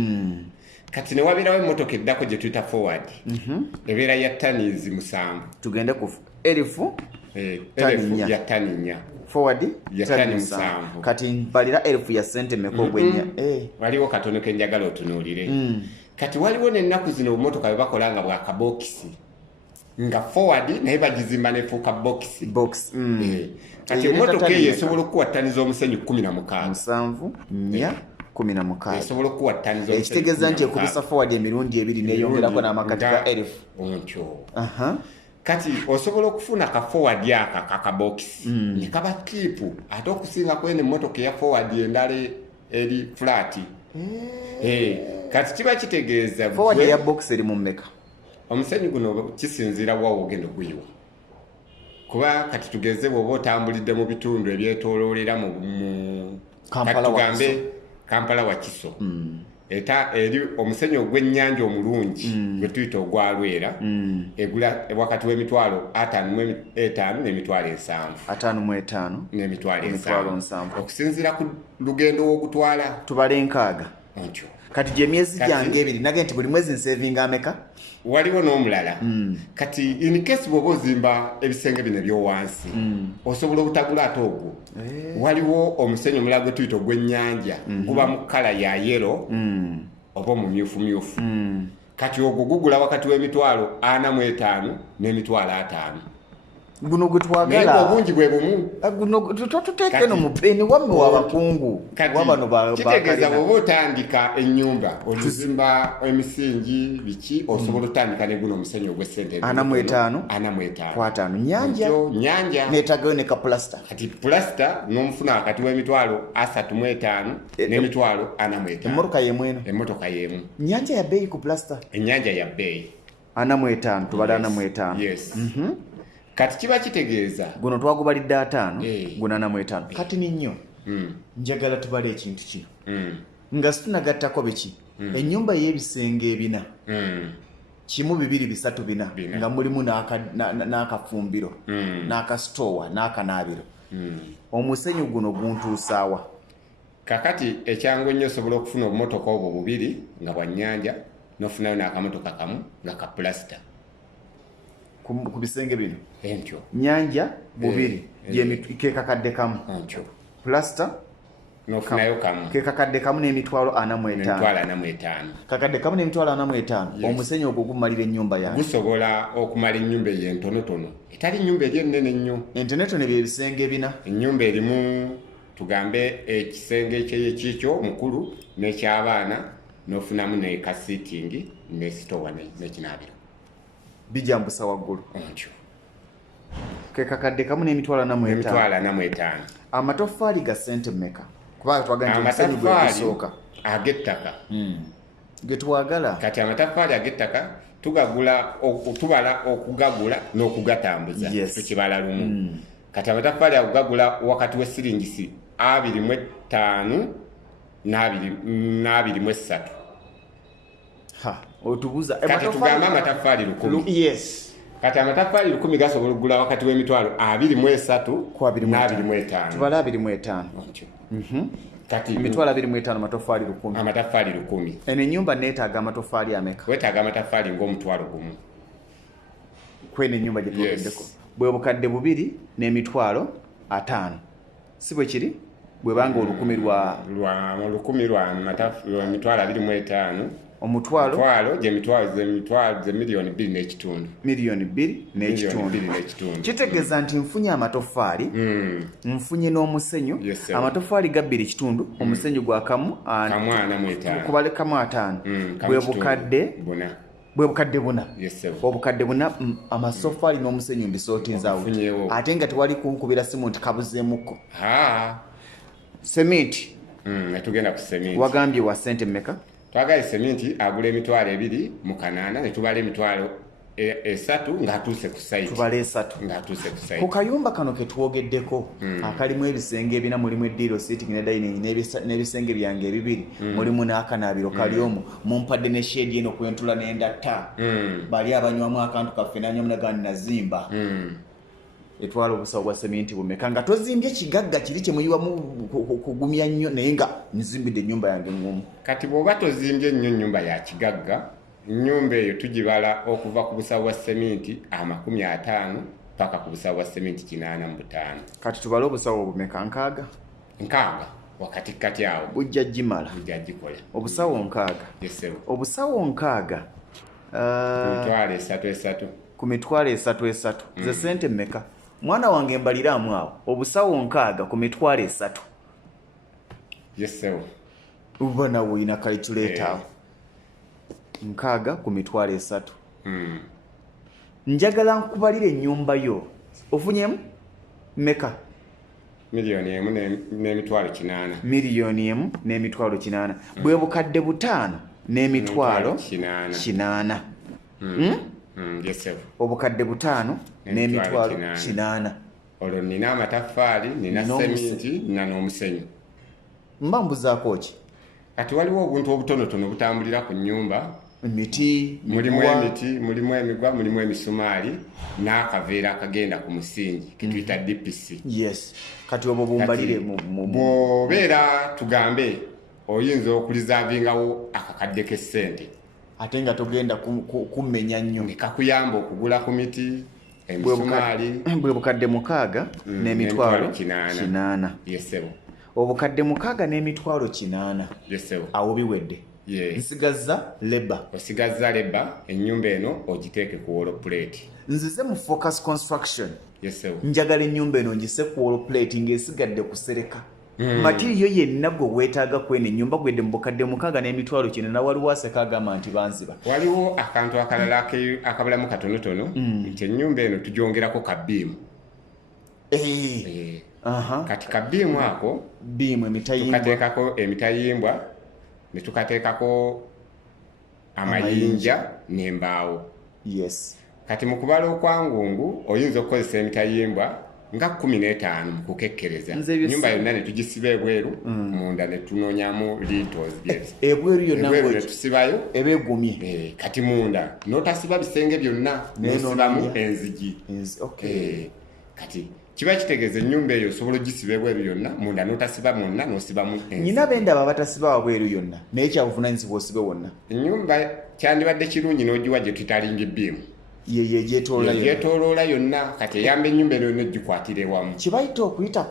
kati ne wabeerawo emmotoka eddako gye tuyita forward ebeera ya ttani 7 tugende ku elifu ya ttani 4 forward ya ttani 7 kati mbalira elifu ya sente meka ogwenya waliwo katono ke njagala otunuulire kati waliwo n'ennaku zino obumotoka bwe bakola nga bwakabokisi nga forward naye bagizimba nefuuka box kati emmotoka eyo esobola okuwa ttani z'omusenyu 16 esobola okuwa ttani z'omusenyu ekitegeeza nti ekubisa forward emirundi 2 n'eyongerako n'amakati ga elifu kati osobola okufuna ka forward aka kakabokisi ne kaba kiipu ate okusingako eno emmotoka eya forward endala eri flat kati kiba kitegeeza forward eya box eri mu mmeka omusenyu guno kisinziira wawo ogenda okuyiwa kuba kati tugeze bw'oba otambulidde mu bitundu ebyetooloolera mu Kampala Wakiso eri omusenyu ogw'ennyanja omulungi gwe tuyita ogwalwera egula wakati w'emitwalo 5 n'emitwalo 7 okusinziira ku lugendo w'ogutwala tubale 6 kati gye myezi gyange 2 nage nti buli mwezi nsevinga ameka waliwo n'omulala kati in case bw'oba ozimba ebisenge bino ebyowansi osobola obutagula ate ogwo waliwo omusenyu omulala gwe tuyita ogw'ennyanja guba mu kkala ya yero oba omumyufumyufu kati ogwo gugula wakati w'emitwalo 45 n'emitwalo 5 guno gwe twagala naye obungi bwe bumu guno tuteeke no mu peni wamme w'abakungu wabano kitegeeza bw'oba otandika ennyumba oluzimba emisingi biki osobola otandika ne guno omusenyu ogw'essente 45 nyanja neetagayo ne kapulasta kati pulasta n'omufuna wakati w'emitwalo 35 n'emitwalo 45 emmotoka y'emu nyanja ya bbeeyi ku pulasta ennyanja ya bbeeyi 45 tubale 45 yes kati kiba kitegeeza guno twagubalidde 5 guno 45 kati ni nnyo njagala tubale ekintu kino nga situnagattako biki ennyumba y'ebisenge 4 kimu 2 3 4 nga mulimu n'akafumbiro n'akasitowa n'akanaabiro omusenyu guno guntuusaawa kakati ekyangu ennyo osobola okufuna obumotoka obwo 2 nga bwa nnyanja n'ofunayo n'akamotoka kamu nga ka pulasita ku bisenge bino entyo nyanja 2 kekakadde kamu pulasita n'ofunayo kamu kekakadde kamu n'emitwalo 45 kakadde kamu n'emitwalo 45 omusenyu ogwo gumalira ennyumba yange gusobola okumala ennyumba eyo entonotono etali ennyumba eri ennene ennyo entonotono byebisenge 4 ennyumba erimu tugambe ekisenge ekyekikyo mukulu n'ekyabaana n'ofunamu ne kasitingi n'esitowa n'ekinaabiro bijambusa waggulu kekakadde kamu n'emitwalo 45 amatoffaali ga sente mmeka kubanga twagala nti omusenyu gwe gusooka ag'ettaka ge twagala kati amataffaali ag'ettaka tugagula okutubala okugagula n'okugatambuza tukibala lumu kati amataffaali agagula wakati w'essiringisi 25 n'23 otubuza kati tugamba amataffaali 10 kati amataffaali 10 gasobola okugula wakati w'emitwalo 23 n'25 tubala 25 kati emitwalo 25 amataffaali 10 eno ennyumba neetaaga amatoffaali ameka wetaaga amataffaali ng'omutwalo gumu kweno ennyumba gye twogeddeko bwe bukadde 2 n'emitwalo 5 si bwe kiri bwe banga 1,000 lwa emitwalo 25 omutwalo gye miliyoni 2 n'ekitundu miliyoni 2 n'ekitundu kitegeeza nti nfunye amatoffaali nfunye n'omusenyu amatoffaali ga 2 kitundu omusenyu gwa kamu 45 kubale kamu 5 bwe bukadde 4 obukadde 4 amasoffaali n'omusenyu mbisootinzaawo ate nga tewali kunkubira simu nti kabuzeemukko semiti netugenda ku semiti wagambye wa ssente mmeka twagaye semiti agula emitwalo 2 mu kanaana ne tubala emitwalo 3 ng'atuuse ku site tubale 3 ng'atuuse ku site ku kayumba kano ke twogeddeko akalimu ebisenge 4 mulimu eddiro sitting ne dining n'ebisenge byange 2 mulimu n'akanaabiro kali omwo mumpadde ne shade eno kwentula n'endatta bali abanywamu akantu kaffe nanywamu nagani nazimba etwala obusawo bwa sementi bumeka nga tozimbye kigagga kiri kye muyiwamu kugumya nnyo naye nga nzimbidde ennyumba yange ngumu kati bw'oba tozimbye nnyo ennyumba ya kigagga ennyumba eyo tugibala okuva ku busawo bwa sementi 50 paka ku busawo bwa sementi 85 kati tubale obusawo bumeka nkaaga wakati kati awo bujja gimala obusawo nkaaga obusawo nkaaga mitwalo 3 ku mitwalo 3 ze sente mmeka mwana wange mbaliraamu awo obusawo nkaaga ku mitwalo 3 uba nawe olina calculator awo nkaaga ku mitwalo 3 njagala nkubalira ennyumba yo ofunyemu mmeka miliyoni 1 n'emitwalo 8 miliyoni 1 n'emitwalo 8 bwe bukadde 5 n'emitwalo 8 obukadde 5 n'emitwalo 8 olwo nina amataffaali nina sementi nina n'omusenyu mba mbuzaako ki kati waliwo obuntu obutonotono butambulira ku nnyumba mulimu emigwa mulimu emisumaali n'akaveera akagenda ku musingi ketuyita DPC kati obwo bumbalire bw'obeera tugambe oyinza okulizavingawo akakadde k'essente ate nga togenda kummenya nnyo nekakuyamba okugula ku miti emisumaali bwe bukadde 6 n'emitwalo 8 obukadde 6 n'emitwalo 8 awo biwedde osigaza leba ennyumba eno ogiteeke ku wall plate nzize mu focus construction njagala ennyumba eno ngise ku wall plate ng'esigadde kusereka matiriyo yenna gwe weetaaga kweno ennyumba gwedde mu bukadde 6 n'emitwalo 8 na waliwo aseka agamba nti banziba waliwo akantu akalala akabulamu katonotono nti ennyumba eno tugyongerako kabiimu kati kabiimu ako tukateekako emitayimbwa ne tukateekako amayinja n'embaawo kati mu kubala okwangungu oyinza okukozesa emitayimbwa nga 15 mu kukekkereza nyumba yonna ne tugisiba ebweru munda ne tunoonyamu lintos ebweru yonna ne tusibayo ebegumye kati munda n'otasiba bisenge byonna n'osibamu enzigi kati kiba kitegeeza ennyumba eyo osobola ogisiba ebweru yonna munda n'otasiba mwonna n'osibamu enzigi nyina bendaba batasiba wabweru yonna naye kyabuvunaanyizibwa osibe wonna ennyumba kyandibadde kirungi n'ogiwa gye tutalinga ebbiimu yegyetoloola yonna kati eyamba ennyumba eno yonna egikwatira ewamu kibayita okuyita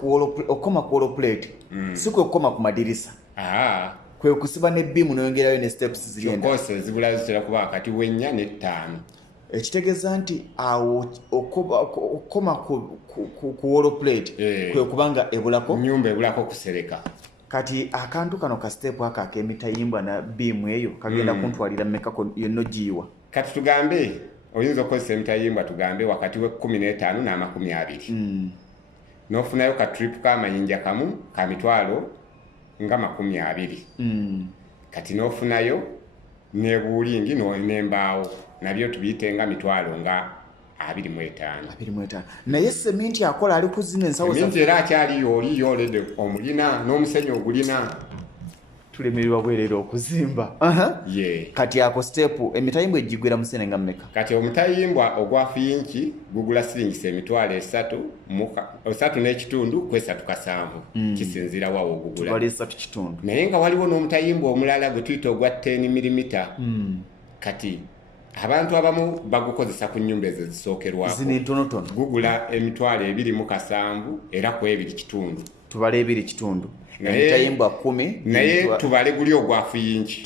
okukoma ku wall plate si kwe kukoma ku madirisa kwe kusiba n'ebbiimu n'oyongerayo ne steps ziryendakosa ezibulayo zitera kuba wakati w'ennya n'ettaano ekitegeeza nti awo okukoma ku wall plate kwe kubanga ebulako nyumba ebulako kusereka kati akantu kano ka step aka ak'emitayimbwa na bbiimu eyo kagenda kuntwalira mmekako yonna ogiyiwa kati tugambe oyinza okukozesa emitayimbwa tugambe wakati we 15 n'20 n'ofunayo ka trip k'amayinja kamu ka mitwalo nga 20 kati n'ofunayo ne buulingi n'embaawo nabyo tubiyitenga mitwalo nga 25 naye sementi akola ali kuzina ensawo sementi era akyaliyo oliyo olede omulina n'omusenyu ogulina tulemererwa bwerera okuzimba kati ako stepu emitayimbwa egigwera musenenga mmeka kati omutayimbwa ogwa fiyinki gugula siringisa emitwalo 3 n'ekitundu ku 3.7 kisinzira wawo ogugula naye nga waliwo n'omutayimbwa omulala gwe tuyita ogwa 10 mm kati abantu abamu bagukozesa ku nnyumba ezo zisookerwako zino entonotono gugula emitwalo 2.7 era ku 2.5 tubale 2.5 emitayimbwa 10 naye tubale guli ogwa fiyinki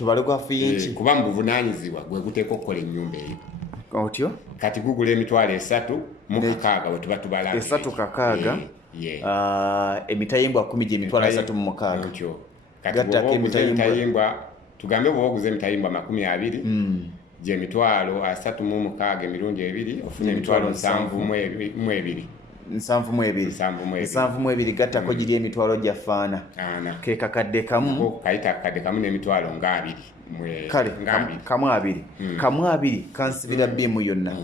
kuba mu buvunaanyizibwa gwe guteeka okukola ennyumba eyo otyo kati gugula emitwalo 3 mu kakaaga bwe tuba tubala 3 kakaaga emitayimbwa 10 gy'emitwalo 3 mu mukaaga otyo kati bw'oba oguze emitayimbwa tugambe bw'oba oguze emitayimbwa 20 gy'emitwalo 36 emirundi 2 ofuna emitwalo 7 7 gattako giri emitwalo gyafaana ke kakadde kamu kayita akadde kamu n'emitwalo nga 2 kale kamu 2 kamu 2 kansibira biimu yonna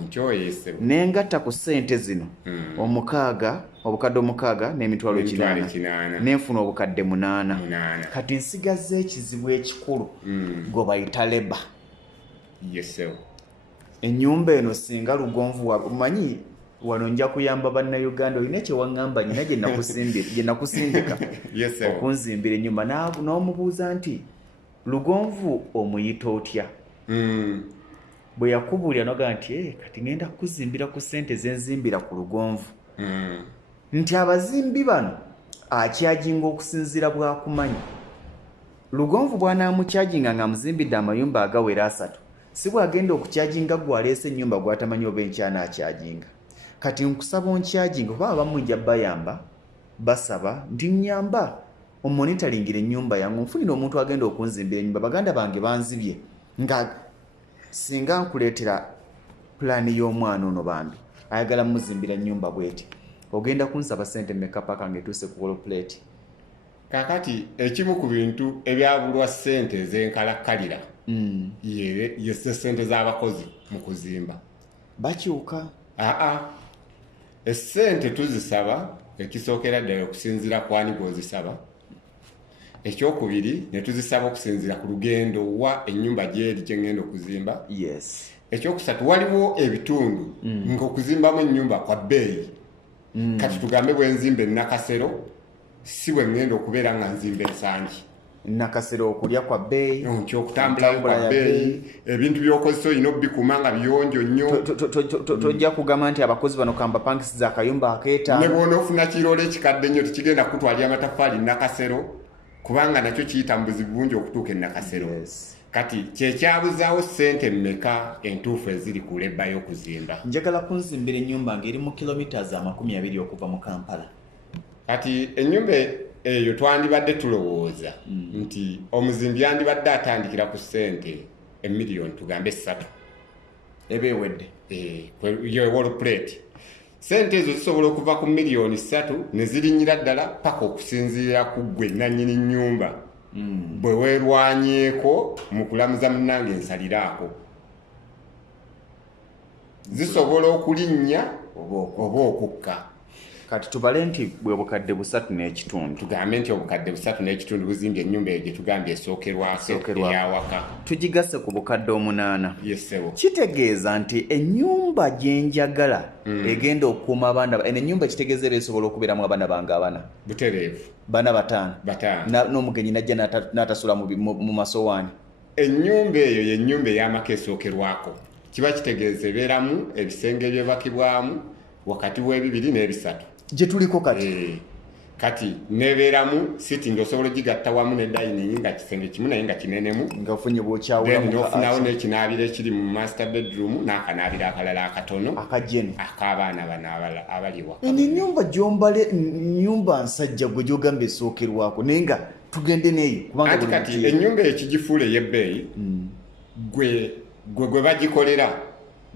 nengatta ku ssente zino omukaaga obukadde omukaaga n'emitwalo 8 nenfuna obukadde 8 kati nsigaze ekizibu ekikulu gwe bayita leba ennyumba eno singa lugonvu omanyi wano nja kuyamba bannayuganda olina kyewaŋŋamba nyina gye nakusindika okunzimbira ennyumba n'omubuuza nti lugonvu omuyita otya bwe yakubuulira noga nti kati ngenda kukuzimbira ku ssente zenzimbira ku lugonvu nti abazimbi bano akyajinga okusinziira bwakumanyi lugonvu bw'anaamukyajinga ng'amuzimbidde amayumba agawera 3 si bwagenda okukyajinga gwaleese ennyumba gwatamanyi oba enkyana akyajinga kati nkusaba onkyajinga oba abamu nja bayamba basaba ndi nyamba omonitoringira ennyumba yange nfunira omuntu agenda okunzimbira ennyumba baganda bange banzibye nga singa nkuleetera pulaani y'omwana ono bambi ayagala muzimbira ennyumba bweti ogenda kunsaba ssente mmeka paka ng'etuuse ku wolopuleeti kakati ekimu ku bintu ebyabulwa ssente ez'enkalakkalira ye ssente z'abakozi mu kuzimba bakyuka essente tuzisaba ekisookera ddala okusinziira ku ani gw'ozisaba ekyokubiri ne tuzisaba okusinziira ku lugendo wa ennyumba gy'eri gye ngenda okuzimba ekyokusatu waliwo ebitundu ng'okuzimbamu ennyumba kwa bbeeyi kati tugambe bwe nzimba Nakasero si bwe ngenda okubeera nga nzimba ensangi Nakasero okulya kwa bbeeyi okutambulayo kwa bbeeyi ebintu by'okozesa olina obbikuuma nga biyonjo nnyo tojja kugamba nti abakozi bano kamba pankisi za kayumba akeetaano ne bw'ona ofuna kiroole ekikadde nnyo tekigenda kutwalira amataffaali Nakasero kubanga nakyo kiyita mu buzibu bungi okutuuka e Nakasero kati kyekyabuzaawo ssente mmeka entuufu eziri ku lebba y'okuzimba njagala kunzimbira ennyumba ng'eri mu kilomitazi 20 okuva mu Kampala kati ennyumba eyo twandibadde tulowooza nti omuzimbi yandibadde atandikira ku ssente emiliyoni tugambe 3 ebeewedde wolopuleeti ssente ezo zisobola okuva ku miliyoni 3 ne zirinyira ddala paka okusinziira ku gwe nannyini nnyumba bwe weerwanyeeko mu kulamuza munnange ensaliraako zisobola okulinnya oba okukka kati tubale nti bwe bukadde 3.5 tugambe nti obukadde 3.5 buzimbye ennyumba eyo gye tugambye esookerwako eyawaka tugigase ku bukadde 8 yesebo kitegeeza nti ennyumba gye njagala egenda okukuuma abaana ennyumba kitegeeza era esobola okubeeramu abaana bange 4 butereevu bana 5 n'omugenyi najja n'atasula mu masowaani ennyumba eyo y'ennyumba ey'amaka esookerwako kiba kitegeeza ebeeramu ebisenge byebakibwamu wakati w'ebibiri n'ebisatu gye tuliko kati kati nebeeramu sitting osobola ogigatta wamu ne dining nga kisenge kimu naye nga kinenemu ng'ofunye bw'okyawulamu n'ofunawo n'ekinaabiro ekiri mu master bedroom n'akanaabiro akalala akatono akajeni ak'abaana bano abali waka eno ennyumba gy'ombale nnyumba nsajja gwe gy'ogamba esookerwako naye nga tugende neeyo kubanga kati ennyumba ekigifuula ey'ebbeeyi gwe bagikolera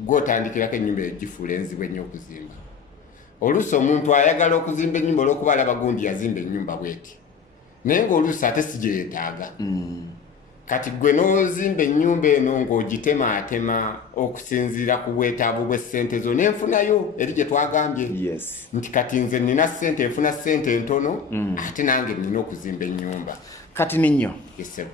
gw'otandikirako ennyumba egifuula enzibu ennyo okuzimba oluusi omuntu ayagala okuzimba ennyumba olw'okuba alaba gundi yazimba ennyumba bweti naye ng'oluusi ate si gye yeetaaga kati gwe n'ozimba ennyumba eno ng'ogitemaatema okusinziira ku bwetaavu bw'essente zo n'enfunayo eri gye twagambye nti kati nze nina ssente nfuna ssente ntono ate nange nina okuzimba ennyumba kati ninyo yesebo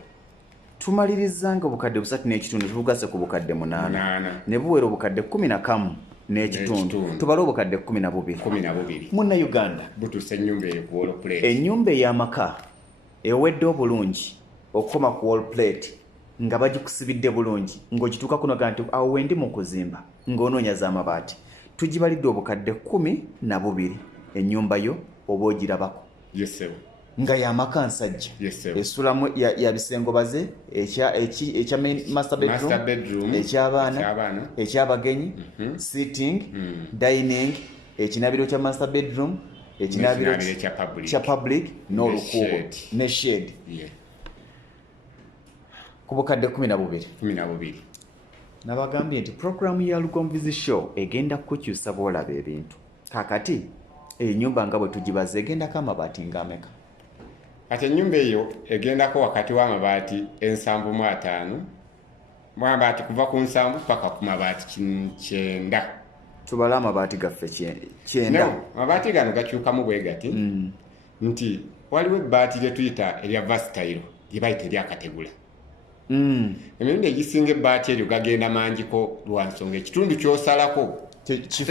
tumalirizanga obukadde 3.5 tubugase ku bukadde 8 ne buwera obukadde 11 n'ekitundu tubale obukadde 12 munna Uganda butuse ennyumba eyo ku wall plate ennyumba ey'amaka ewedde obulungi okukoma ku wall plate nga bagikusibidde bulungi ng'ogituuka kuno ganti awo wendi mu kuzimba ng'onoonya z'amabaati tugibalidde obukadde 12 ennyumba yo oba ogirabako nga y'amaka nsajja essulamu ya bisengo baze ekya master bedroom eky'abaana eky'abagenyi sitting dining ekinabiro kya master bedroom ekinabiro kya public n'olukuubo ne shade ku bukadde 12 nabagambye nti programu ya Lugomvizi Show egenda kukyusa bwolaba ebintu kakati ennyumba nga bwe tugibaza egendako amabaati ng'ameka kati ennyumba eyo egendako wakati w'amabaati 75 mabaati kuva ku 7 paka ku mabaati 9 tubala amabaati gaffe 9 amabaati gano gakyukamu bwe gati nti waliwo ebbaati lye tuyita erya versatile lye bayita eryakategula emirundi egisinga ebbaati eryo gagenda mangiko lwa nsonga ekitundu kyosalako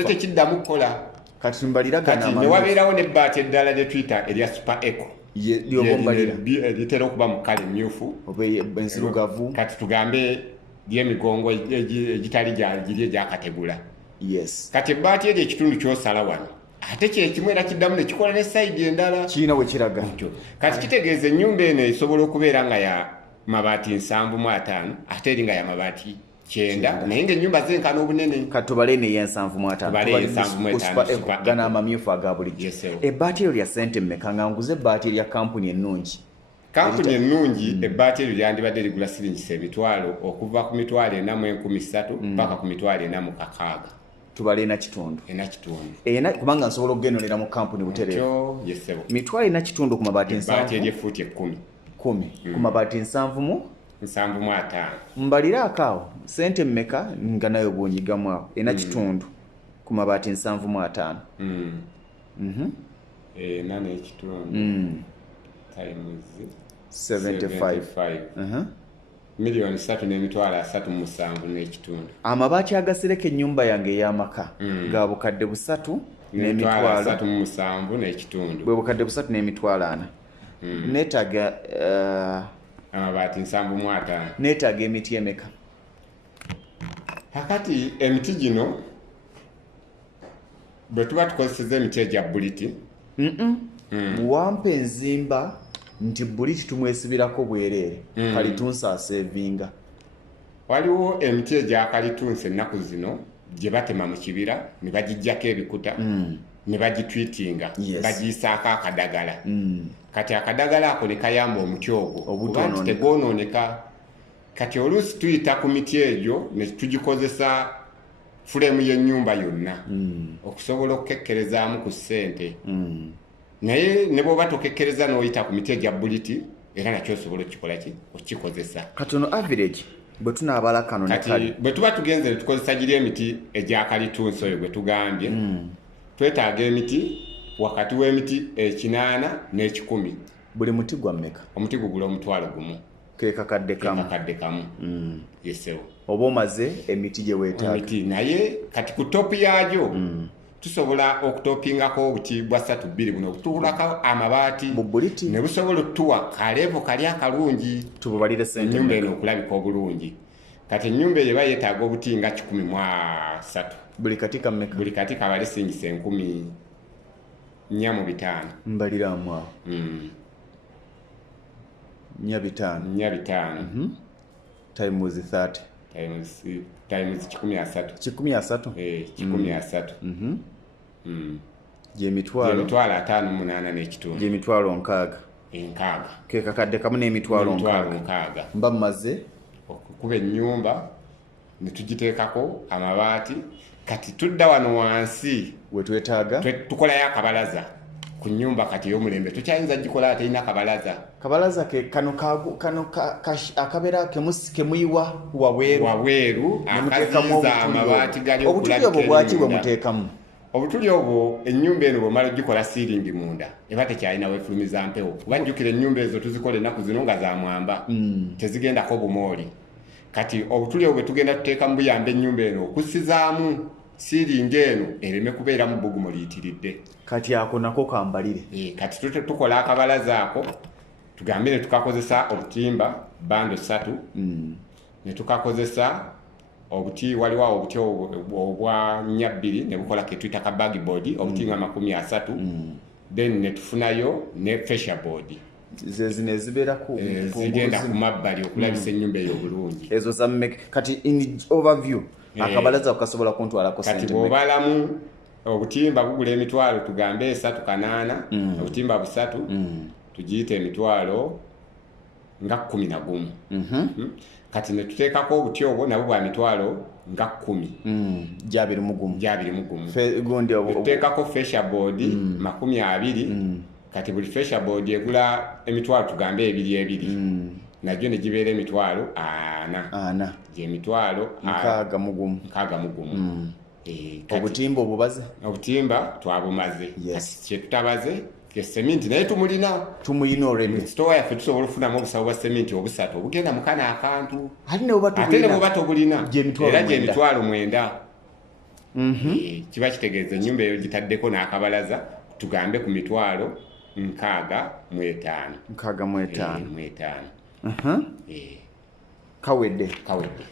tekiddamu kukola kati newabeerawo n'ebbaati eddala lye tuyita erya super eco litera okuba mu kale mmyufu enzirugavu kati tugambe ly'emigongo egitali giri egyakategula kati ebbaati eryo ekitundu kyosala wano ate kyekimu era kiddamu nekikola ne sayidi endala kirina bwe kiraga kati kitegeeza ennyumba eno esobola okubeera nga ya mabaati 75 ate eri nga ya mabaati 9 naye ng'ennyumba zenkana obunene katubale ne ye75 gana amamyufu aga bulijjo ebbaati eryo lya ssente mmeka nga nguze ebbaati erya kampuni ennungi ebbaati eryo lyandibadde ligula siringisa emitwalo okuva ku mitwalo 4,13 paka ku mitwalo 4,6 tubale ena kubanga nsobola okugendolera mu kampuni butereevu mitwalo 4 ku mabaati 10 ku mabaati 75 mbalira akaawo sente mmeka nga nayo bwonyigamu awo ena kitundu ku mabaati 75 nane ekitundu times 75 miliyoni 3,3,7 n'ekitundu amabaati agasereka ennyumba yange ey'amaka nga bukadde 3 n'emitwalo 3,7 n'ekitundu bwe bukadde 3 n'emitwalo 4 neetaaga amabaati 75 neetaaga emiti emeka kakati emiti gino bwe tuba tukozeseza emiti egya buliti wampa enzimba nti buliti tumwesibirako bwereere kalitunsa asevinga waliwo emiti egya kalitunsa ennaku zino gye batema mu kibira ne bagijjako ebikuta ne bagitwitinga bagiyisaako akadagala kati akadagala ako ne kayamba omuti ogwo kuba nti tegwonooneka kati oluusi tuyita ku miti egyo ne tugikozesa fulemu y'ennyumba yonna okusobola okukekkerezaamu ku ssente naye ne bw'oba tokekkereza n'oyita ku miti egya buliti era nakyo osobola okukikola ki okukikozesa katono average bwe tunaabala kano ne kali bwe tuba tugenze ne tukozesa giri emiti egya kalitunsi oyo gwe tugambye twetaaga emiti wakati w'emiti 8 n'ekikumi buli muti gwa mmeka omuti gugula $1,000 kekakadde kamu yesewo oba omaze emiti gye weetaaga emiti naye kati ku topu yaagyo tusobola okutopingako obuti bwa 3-2 buno obutuulako amabaati mu buliti ne busobola otuwa kaleevo kali akalungi tububalire ssente ennyumba eno okulabika obulungi kati ennyumba eyo eba yeetaaga obuti nga 13 buli kati kammeka buli kati kabale singisa 4,500 mbaliramu awo 4,500 times 30 times 13 gyemitwalo 5,8 n'ekitundu gyemitwalo 6 kekakadde kamu n'emitwalo 6 mba mmaze okukuba ennyumba ne tugiteekako amabaati kati tudda wano wansi wetwetaaga tukolayo akabalaza ku ku nnyumba kati y'omulembe tokyayinza gikola ate ina kabalaza ke kano akabeera kemuyiwa wabweru akaziza amabaati gali obutuli obwo bwaki bwe muteekamu obutuli obwo ennyumba eno bwemala gikola siiringi munda eba tekyalina weefulumiza mpewo kuba njjukira ennyumba ezo tuzikola ennaku zino nga za mwamba tezigendako bumooli kati obutuli obwo bwe tugenda tuteeka mu buyamba ennyumba eno okussizaamu siiringi eno ereme kubeera mu bbugumu liyitiridde kati ako nako kambalire kati tukola akabalaza ako tugambe ne tukakozesa obutimba bando 3 ne tukakozesa obuti waliwo obuti obwa 2 ne bukola ke twita ka bagboard obuti nga 30 then ne tufunayo ne pressure board zezine zibeera zigenda ku mabbali okulabisa ennyumba eyo bulungi ezo za kati in overview akabalaza okasobola kuntwala ko kati bw'obalamu obutimba bugula emitwalo tugambe 3 obutimba 3 tugiyita emitwalo nga 11 kati ne tuteekako obuti obwo nabwo bwa mitwalo nga 10 jabiri mugumu gundi tuteekako fascia board 20 kati buli fascia board egula emitwalo tugambe 2 najjo ne gibeera emitwalo 4 gyemitwalo 6 mugumu obutimba obubaze obutimba twabumaze kyetutabaze keseminti naye tumuyina olwemi sitowa yaffe tusobola okufunamu obusawo bwa seminti obusatu obugenda mukana akantu ate ne bw'oba tobulina era gyemitwalo 9 kiba kitegeeza ennyumba eyo gitaddeko n'akabalaza tugambe ku mitwalo 65 kawedde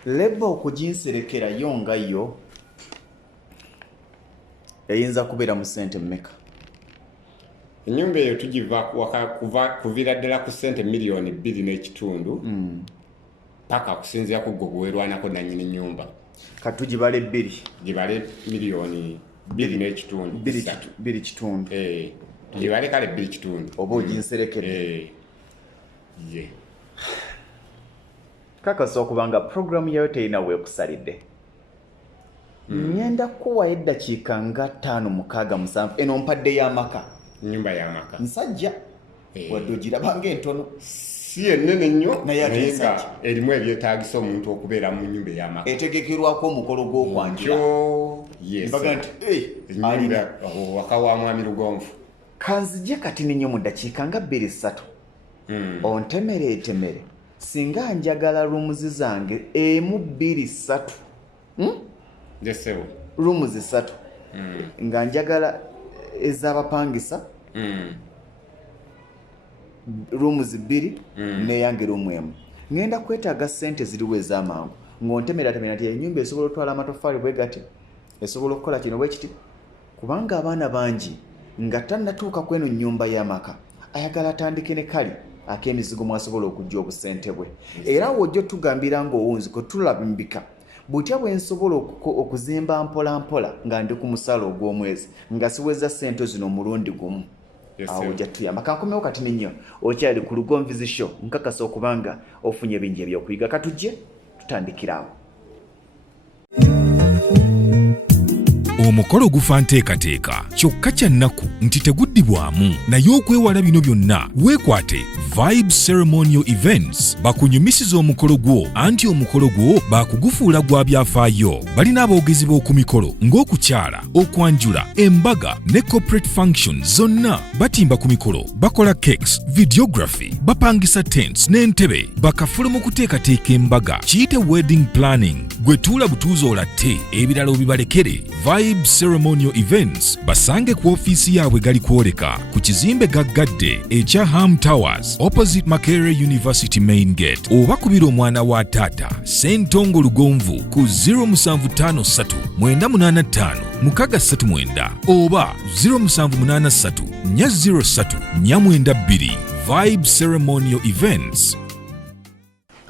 leba okuginserekerayo nga yo eyinza kubeera mu ssente mmeka ennyumba eyo tugiva kuviira ddala ku ssente miliyoni 2.5 paka kusinziira ku gwe gwewerwanako nannyini nnyumba kati tugibale 2 gibale miliyoni 2.5 tugibale kale 2.5 oba oginserekedde kakasa okubanga programu yayo terina weekusalidde ngenda kuwa eddakiika nga 5-6-7 eno mpadde y'amaka nyumba y'amaka nsajja wadde ogirabanga entono si ennene nnyo naye nga erimu ebyetaagisa omuntu okubeera mu nyumba ey'amaka etegekerwako omukolo gw'okwanjula mbaga nti ennyumba waka wa mwami Lugonvu kanzije kati ninyo mu ddakiika nga 2-3 ontemere singa njagala rumuzi zange 1-2-3 rumuzi 3 nga njagala ez'abapangisa rumuzi 2 neyange rumu emu ngenda kwetaaga ssente ziriwo ez'amangu ng'ontemera nti ennyumba esobola otwala amatoffaali bwe gati esobola okukola kino bwe kiti kubanga abaana bangi nga tannatuuka ku eno nnyumba y'amaka ayagala atandike ne kali ak'emizigo mwasobola okujja obusente bwe era wojja otugambira ng'owunziko tulambika butya bwe nsobola okuzimba mpola nga ndi ku musaala ogw'omwezi nga siweza ssente zino omulundi gumu awo ojja tuyamba kankomewo kati nnyo okyali ku Lugonvizi Show nkakasa okubanga ofunye bingi ebyokuyiga katujje tutandikiraawo omukolo gufa nteekateeka kyokka kya nnaku nti teguddibwamu naye okwewala bino byonna weekwate Vibe Ceremonial Events bakunyumisiza omukolo gwo anti omukolo gwo baakugufuula gwa byafaayo balina aboogezi b'oku mikolo ng'okukyala okwanjula embaga ne corporate functions zonna batimba ku mikolo bakola cakes videography bapangisa tents n'entebe bakafula mu kuteekateeka embaga kiyite wedding planning gwe tuula butuuzi olatte ebirala obibalekere Vibe Ceremonial Events basange ku ofiisi yaabwe gali kwoleka ku kizimbe gaggadde ekya Ham Towers opposite Makerere University main gate oba kubira omwana wa taata Sentongo Lugonvu ku 0753 985 639 oba 0783 403 492 Vibe Ceremonial Events.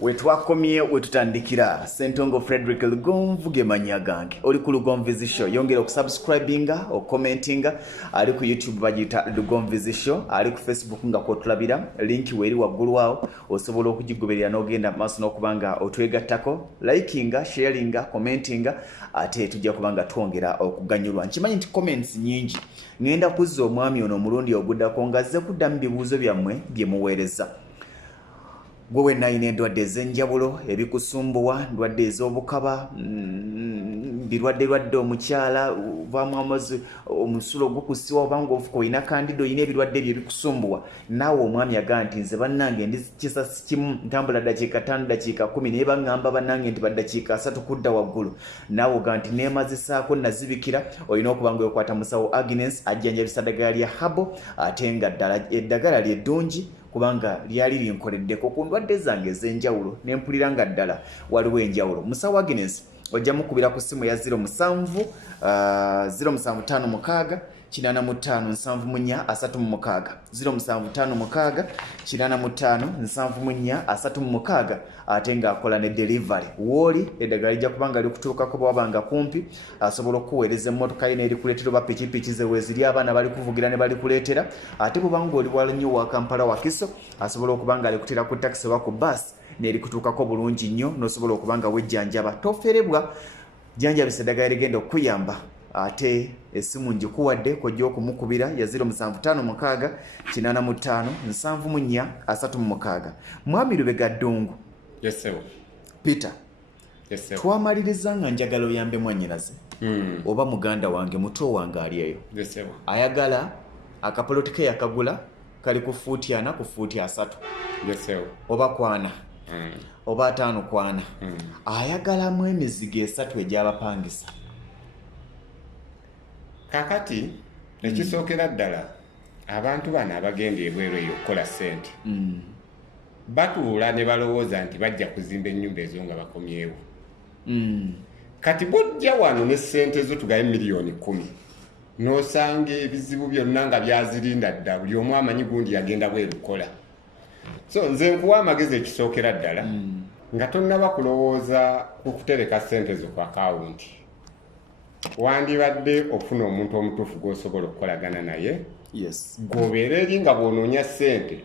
wetwakomye wetutandikira Ssentongo Frederick Lugonvu gemanya gange oli ku Lugonvizi Show yongera okusubscribinga okomentinga ali ku YouTube bagita Lugonvizi Show ali ku Facebook nga kwotulabira link weri waggulu awo osobola okugigoberera n'ogenda maaso n'okubanga otwegattako likinga sharinga commentinga ate tujja kubanga twongera okuganyulwa nkimanyi nti comments nyingi ngenda kuzza omwami ono omulundi oguddako ngazze kuddamu bibuuzo byammwe bye muweereza gwewe nayina endwadde ez'enjawulo ebikusumbuwa ndwadde ez'obukaba birwadde omukyala vaamu amazzi omusulo gukusiwa obanga ofuka oyina kandido oyina ebirwadde ebyo ebikusumbuwa naawe omwami agaa nti nze bannange ndi kisasi kimu ntambula dakiika 5 dakiika 10 naye baŋŋamba bannange nti baddakiika 3 kudda waggulu naawe ogaa nti neemazisaako nazibikira olina okuba nga okwata musawo Agnes ajjanjabisa ddagala lya habo ate nga ddala eddagala lyeddungi kubanga lyali linkoleddeko ku ndwadde zange ez'enjawulo nempulira nga ddala waliwo enjawulo musawo Agnes ojja mukubira ku simu ya 0756 85 0756 ate nga akola ne delivery woli eddagala lijja kubanga likutuukako bwabanga kumpi asobola okuweereza emmotoka ye n'erikuleetera oba pikipiki ze weeziri abaana bali kuvugira ne bali kuleetera ate bwobanga oli walinyo wa Kampala Wakiso asobola okubanga alikutera ku taxi oba ku bus n'erikutuukako bulungi nnyo n'osobola okubanga wejjanjaba toferebwa janjabisa eddagala ligenda okuyamba ate esimu njikuwadde kojja okumukubira ya 0756 85 mwami Lubega Ddungu. Yes sir. Peter. Yes sir. Twamaliriza nga njagala oyambe mwannyinaze oba muganda wange muto wange ali eyo. Yes sir. Ayagala akapolotike yakagula kali ku fuuti 4 ku fuuti 3. Yes sir. Oba kwana oba 5 kwana ayagalamu emizigo 3 egyabapangisa. Kakati ekisookera ddala abantu bano abagenda ebweru eyo okukola ssente batuula ne balowooza nti bajja kuzimba ennyumba ezo nga bakomyewo. Kati bojja wano ne ssente zo tugaye miliyoni 10 n'osanga ebizibu byonna nga byazirinda dda buli omu amanyi gundi yagenda bweru kukola. So nze nkuwa amagezi ekisookera ddala nga tonnaba kulowooza ku kutereka ssente zo ku akawunti. Wandibadde ofuna omuntu omutuufu gw'osobola okukolagana naye. Yes. Gobeera eri nga bw'onoonya ssente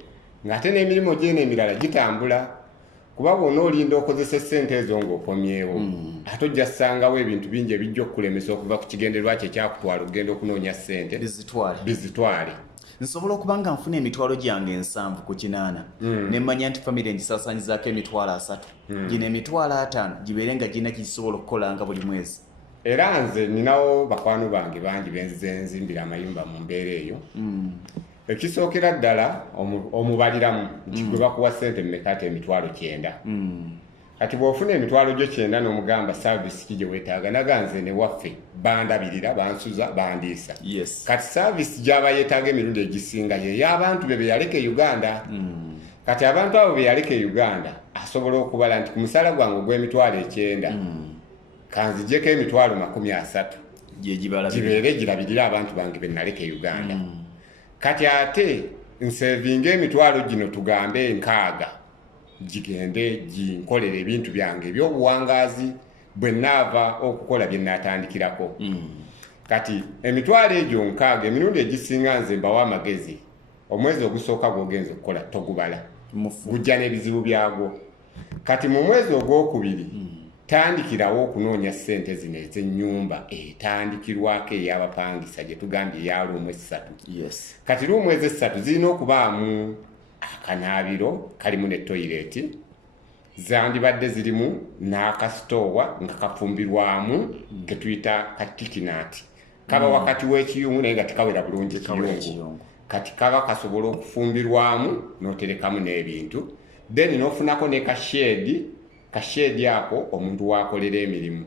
ng'ate n'emirimu gy'eno emirala gitambula kuba bw'ona olinda okozesa ssente ezo ng'okomyewo ate ojja ssangawo ebintu bingi ebijja okukulemesa okuva ku kigendererwa kye kyakutwala okugenda okunoonya ssente bizitwale. Nsobola okuba nga nfuna emitwalo gyange 7 ku 8 nemmanya nti famire ngisaasaanyizaako emitwalo 3 gino emitwalo 5 gibeere nga girina kigisobola okukolanga buli mwezi. Era nze ninawo bakwano bange bangi benzize nzimbira amayumba mu mbeera eyo. Ekisookera ddala omubaliramu nti gwe bakuwa ssente mmekate emitwalo 9. Kati bw'ofuna emitwalo gyo 9 n'omugamba saavisi ki gye weetaaga naganze ne waffe bandabirira bansuza bandiisa. Yes. Kati saavisi gy'aba yeetaaga emirundi egisinga ye y'abantu be yaleka e Uganda. Kati abantu abo be yaleka e Uganda asobola okubala nti ku musala gwange ogw'emitwalo 9 kanzijeko emitwalo 30 gibeere girabirira abantu bange be naleka e Uganda. Kati ate nsevinga emitwalo gino tugambe 6 gigende ginkolera ebintu byange ebyobuwangaazi bwe naava okukola bye natandikirako. Kati emitwalo egyo 6 emirundi egisinga nze mbawa amagezi omwezi ogusooka gw'ogenza okukola togubala gujja n'ebizibu byagwo. Kati mu mwezi ogwokubiri tandikirawo okunoonya ssente zino ez'ennyumba etandikirwako ey'abapangisa gye tugambye eya luumu 3. Yes. Kati luumu ezo 3 zirina okubaamu akanaabiro kalimu ne toyireti zandibadde zirimu n'akasitoowa nga kafumbirwamu ke tuyita katikinaati kaba wakati w'ekiyungu naye nga tikawera bulungi ekiyungu. Kati kaba kasobola okufumbirwamu n'oterekamu n'ebintu then n'ofunako ne kasheedi ako omuntu wakolera emirimu.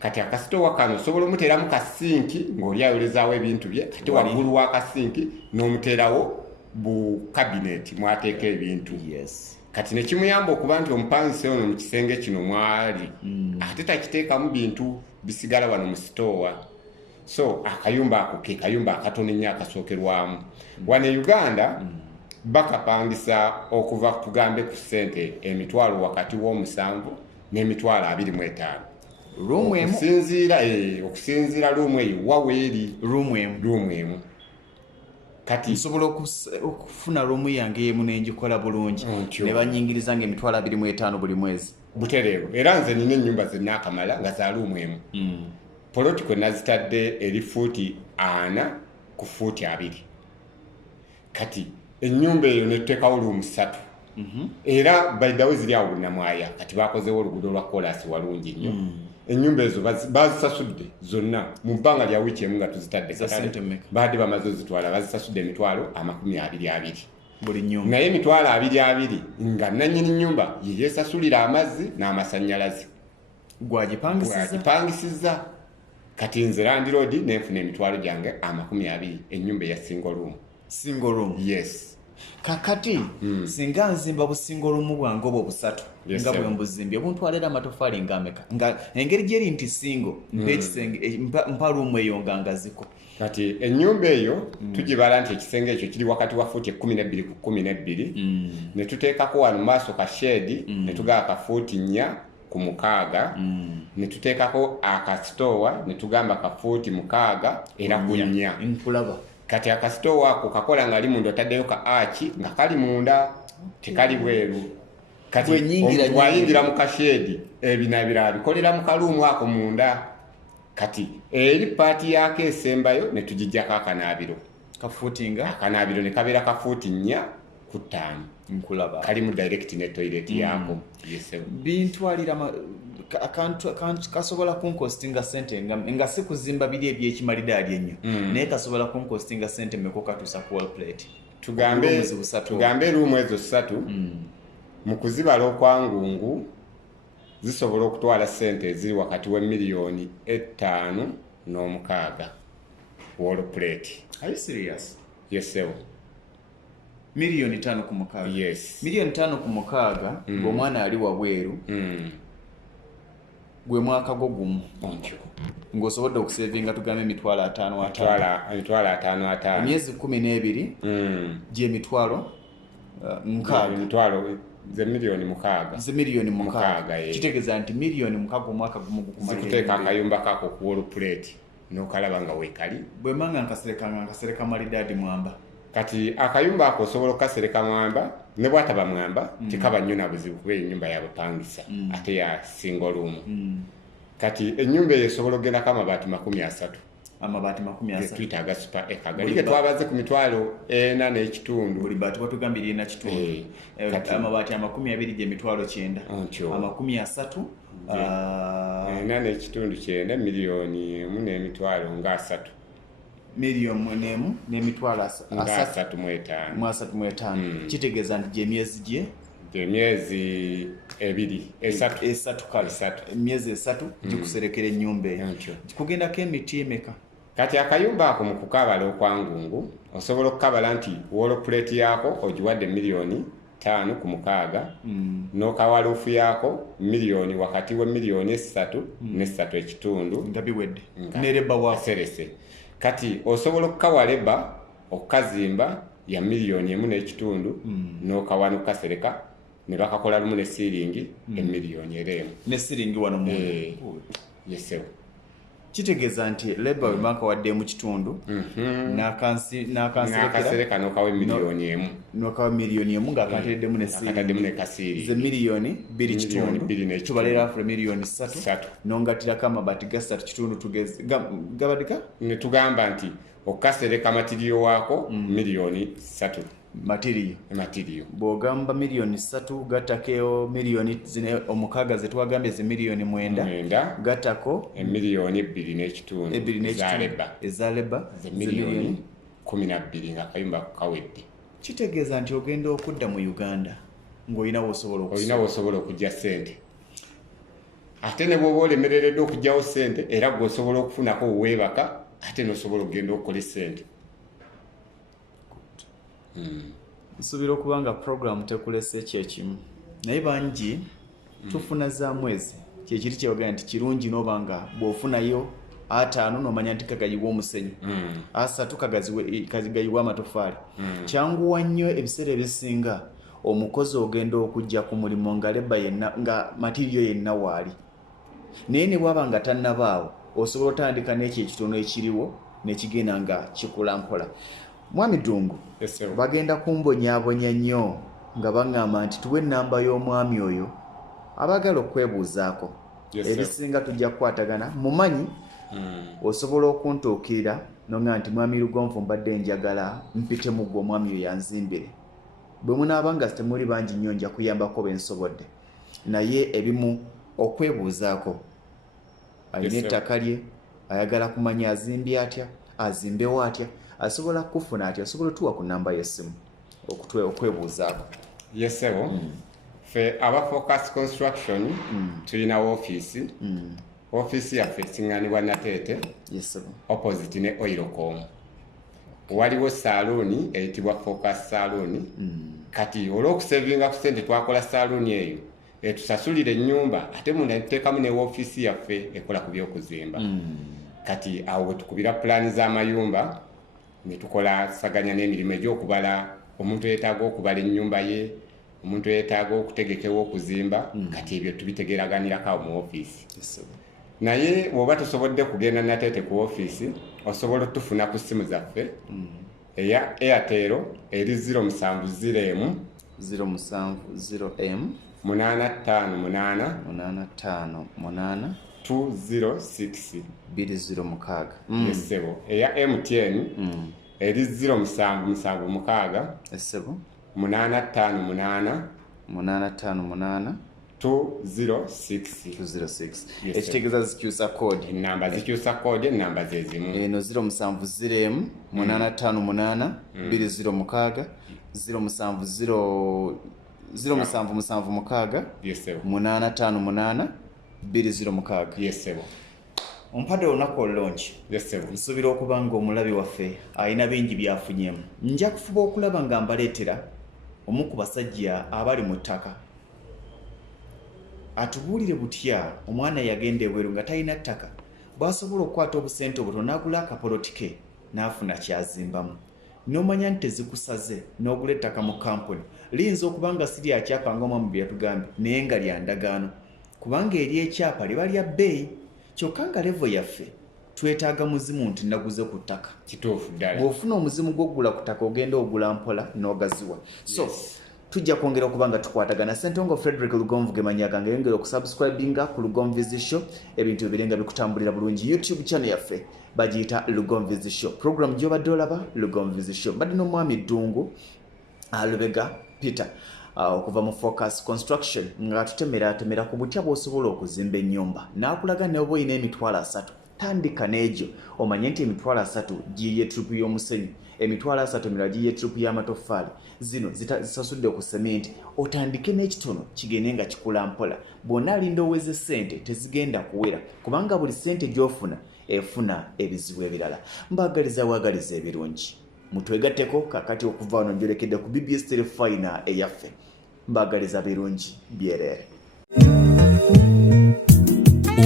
Kati akasitoowa kano osobola omuteeramu kasinki ng'oli ayolezaawo ebintu bye ate waggulu wa kasinki n'omuteerawo bu kabineti mwateeka ebintu. Yes. Kati nekimuyamba okuba nti omupangisa ono mu kisenge kino mwali ate takiteekamu bintu bisigala wano mu sitoowa. So akayumba ako ke kayumba akatono nnyo akasookerwamu. Wano e Uganda bakapangisa okuva tugambe ku ssente emitwalo wakati w'omusanvu n'emitwalo 25 room emu okusinziira room eyo waweeri room emu kati nsobola okufuna room yange emu n'engikola bulungi ne banyingiriza nga emitwalo 25 buli mwezi butereevu era nze nina ennyumba zenaakamala nga za room emu polotiko nazitadde eri fuuti 4 ku fuuti 2 kati ennyumba eyo netuteekawo room 3 era baidawe ziri awo Namwaya kati bakozewo oluguudo lwa kolasi walungi nnyo ennyumba ezo bazisasudde zonna mu bbanga lya wiiki emu nga tuzitadde baadde bamaze ozitwala bazisasudde emitwalo 22 buli nnyumba naye emitwalo 22 nga nannyini nnyumba yeyesasulira amazzi n'amasannyalaze gwagipangisizza kati nze landiroodi nenfuna emitwalo gyange 20 ennyumba eya single room yes kakati singa nzimba busingo lumu bwange obwo busatu nga bwe mbuzimbye obuntwalira amatofaali ngameka nga engeri gyeri nti singo ekisenge mpa lumu eyo nga ngaziko kati ennyumba eyo tugibala nti ekisenge ekyo kiri wakati wa fuuti 12 ku 12 ne tuteekako wano maaso ka shedi ne tugaa ka fuuti 4 ku 6 ne tuteekako akasitowa ne tugamba ka fuuti 6 era ku 4 nkulaba kati akasitowa ako kakola nga ali munda otaddeyo ka achi nga kali munda tekali bweru kati wayingira mu kashedi ebinabira bikolera mu kaluumu ako munda kati eri paati yako esembayo ne tugijjako akanaabiro akanaabiro ne kabeera ka fuuti 4 ku 5 nkulaba kalimu direct ne toilet yako bintwalira kasobola kunkostinga sente nga si kuzimba biri ebyekimalidaali ennyo naye kasobola kunkostinga sente meko katuusa ku wall plate tugambe ruumu ezo 3 mu kuzibala okwangungu zisobola okutwala sente eziri wakati wa miliyoni 5 n'omukaaga wall plate. Are you serious? Yes sir. Miliyoni 5 ku mukaaga. Yes. Miliyoni 5 ku mukaaga ng'omwana ali wabweru. Gwe mwaka gwo gumu. Ng'osobodde okusevinga tugambe emitwalo 5 emyezi 12 gy'emitwalo mukaaga. Emitwalo ze miliyoni mukaaga. Kitegeeza nti miliyoni mukaaga omwaka gumu gukumalira. Zikuteeka akayumba kako ku wall plate n'okalaba nga weekali. Bwe manga nkasereka malidaadi mwamba. Kati akayumba ako osobola okukasereka mwamba ne bwataba mwamba tekaba nnyo na buzibu kuba ennyumba yabupangisa ate ya single room. Kati ennyumba eyo esobola okugendako amabaati 30. Amabaati 30 tuyitaga super ekagali twabaze ku mitwalo 4 n'ekitundu. Buli baati batugambira 4 n'ekitundu. Amabaati 20 gy'emitwalo 9. 30 4 n'ekitundu 9 miliyoni 1 n'emitwalo nga 3. Miliyoni 1 n'emitwalo 35. Kitegeeza nti gy'emyezi emyezi 3 kale emyezi 3 gikuserekera ennyumba eyo. Kugendako emiti emeka. Kati akayumba ako mu kukabala okwangungu osobola okukabala nti wall plate yako ogiwadde miliyoni 5 ku mukaaga n'okawaluufu yako miliyoni wakati wa miliyoni 3 ne 3 ekitundu nga biwedde nereba waserese. Kati osobola okukawaleba okukazimba ya miliyoni 1 n'ekitundu n'okawana okukasereka ne bakakola lumu ne siiringi emiliyoni 1 ne siiringi wano mu yesewo. Kitegeeza nti leba we maka wadde mu kitundu n'akasereka n'okawa emiliyoni 1 n'okawa miliyoni 1 ng'akateddemu ne kasiiri ze miliyoni 2 kitundu tubalera afule miliyoni 3 n'ongatirako amabaati ga 3 kitundu tugeze gabadika ne tugamba nti okasereka matiriyo waako miliyoni 3 matiriyo bw'ogamba miliyoni 3 gattakeyo miliyoni zine omukaaga ze twagambye ze miliyoni 9 gattako emiliyoni 2 n'ekitundu eza leba ze miliyoni 12 nga akayumba kawedde. Kitegeeza nti ogenda okudda mu Uganda ng'olinawo osobola okujja ssente ate ne bw'oba olemereredde okujjawo ssente era gw'osobola okufunako weebaka ate n'osobola okugenda okukola ssente. Nsuubira okuba nga program tekulese ekyekimu naye bangi tufuna za mwezi kyekiri kyebagamba nti kirungi n'oba nga bw'ofunayo 5 nomanya nti kagayiwa omusenyu, 3 kagayiwa amatoffaali. Kyanguwa nnyo ebiseera ebisinga omukozi ogenda okujja ku mulimu nga leba yenna nga matiriyo yenna waali. Naye ne bwaba nga tannabaawo osobola otandika n'ekyo ekitono ekiriwo nekigenda nga kikula mpola. Mwami Ddungu, bagenda kumbonyaabonya nnyo nga baŋŋamba nti tuwe ennamba y'omwami oyo abagala okwebuuzaako. Ebisinga tujja kukwatagana mumanyi osobola okuntuukirira noŋŋamba nti mwami Lugonvu mbadde njagala mpite mu ggwe omwami oyo yanzimbire. Bwe munaaba nga temuli bangi nnyo nja kuyambako bensobodde, naye ebimu okwebuuzaako. Alina ettaka lye, ayagala kumanya azimbye atya, azimbewo atya, asobola kufuna atya, asobola tuwa ku nnamba y'essimu okwebuuzaako. Yesebo fe aba Focus Construction tulina ofiisi. Ofiisi yaffe esiŋŋaanibwa Nateete opposite ne Oilcom. Waliwo salooni eyitibwa Focus Saloon. Kati olw'okusevinga ku ssente twakola salooni eyo etusasulira ennyumba ate munda tuteekamu ne ofiisi yaffe ekola ku by'okuzimba. Kati awo we tukubira pulaani z'amayumba ne tukola saganya n'emirimu egy'okubala, omuntu yeetaaga okubala ennyumba ye, omuntu yeetaaga okutegekewa okuzimba, kati ebyo tubitegeeraganirako awo mu ofiisi. Naye bw'oba tusobodde kugenda Nateete ku ofiisi osobola otufuna ku ssimu zaffe eya Airtel eri 0701 858 206. Yesebo eya MTN eri 0776 858 206. Ekitegeeza zikyusa kode. Ennamba zikyusa kode, ennamba ze zimu. Eno 0708 858 206 0776 858 206. Yesebo. Ompadde olunaku olulungi. Nsuubira okuba nga omulabi waffe alina bingi byafunyemu. Nja kufuba okulaba nga mbaleetera omu ku basajja abali mu ttaka. Atubuulire butya omwana yagenda ebweru nga talina ttaka bw'asobola okukwata obusente obutono n'agula akapolotike n'afuna kyazimbamu. N'omanya nti tezikusaze n'ogula ettaka mu kampuni liyinza okuba nga si lya kyapa ng'omwami bwe yatugambye naye nga lya ndagaano, kubanga eri ekyapa liba lya bbeeyi. Kyokka nga levo yaffe twetaaga muzimu nti naguze ku ttaka. Kituufu ddala. Bw'ofuna omuzimu gw'okugula ku ttaka ogenda ogula mpola n'ogaziwa. So tujja kwongera okuba nga tukwatagana. Ssentongo Frederick Lugonvu Gemanyaga nga yongera okusubscribinga ku Lugonvu Vizi Show, ebintu ebirenga bikutambulira bulungi. YouTube channel yaffe bagiyita Lugonvu Vizi Show. Program gy'obadde olaba Lugonvu Vizi Show. Mbadde n'omwami Ddungu Lubega Peter okuva mu Focus Construction nga tutemera ku butya bw'osobola okuzimba ennyumba. N'akulaga ne oba oyina emitwalo 3 tandika n'egyo omanye nti emitwalo 3 giyiye trupu y'omusenyu, emitwalo 3 emirala giyiye trupu y'amatoffaali, zino zisasudde ku sementi. Otandike n'ekitono kigende nga kikula mpola. Bwonna alinda oweze ssente tezigenda kuwera kubanga buli ssente gy'ofuna efuna ebizibu ebirala. Mbaagaliza waagaliza ebirungi. Mutwegatteko kakati okuva wano njolekedde ku BBS Telefina eyaffe. Mbaagaliza birungi byereere.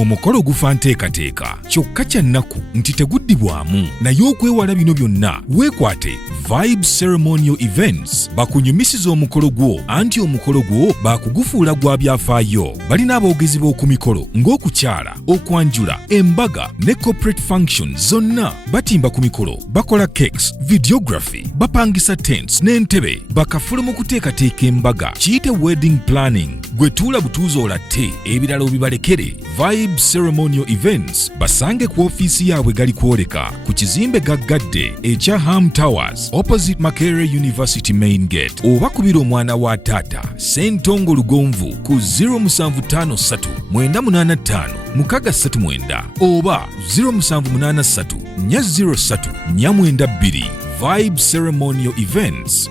Omukolo gufa nteekateeka kyokka kya nnaku nti teguddibwamu, naye okwewala bino byonna weekwate Vibes Ceremonial Events bakunyumisiza omukolo gwo, anti omukolo gwo baakugufuula gwa byafaayo. Balina aboogezi b'oku mikolo ng'okukyala, okwanjula, embaga ne corporate functions zonna. Batimba ku mikolo, bakola cakes, videography, bapangisa tents n'entebe, bakafula mu kuteekateeka embaga. Kiyite wedding planning. Gwe tuula butuuzi olatte, ebirala obibalekere. Vibes Ceremonial Events basange ku ofiisi yaabwe gali kwoleka ku kizimbe gaggadde ekya Ham Towers opposite Makerere University Main Gate, oba kubira omwana wa taata Ssentongo Lugonvu ku 0753 985 639 oba 0783 403 492. Vibes Ceremonial Events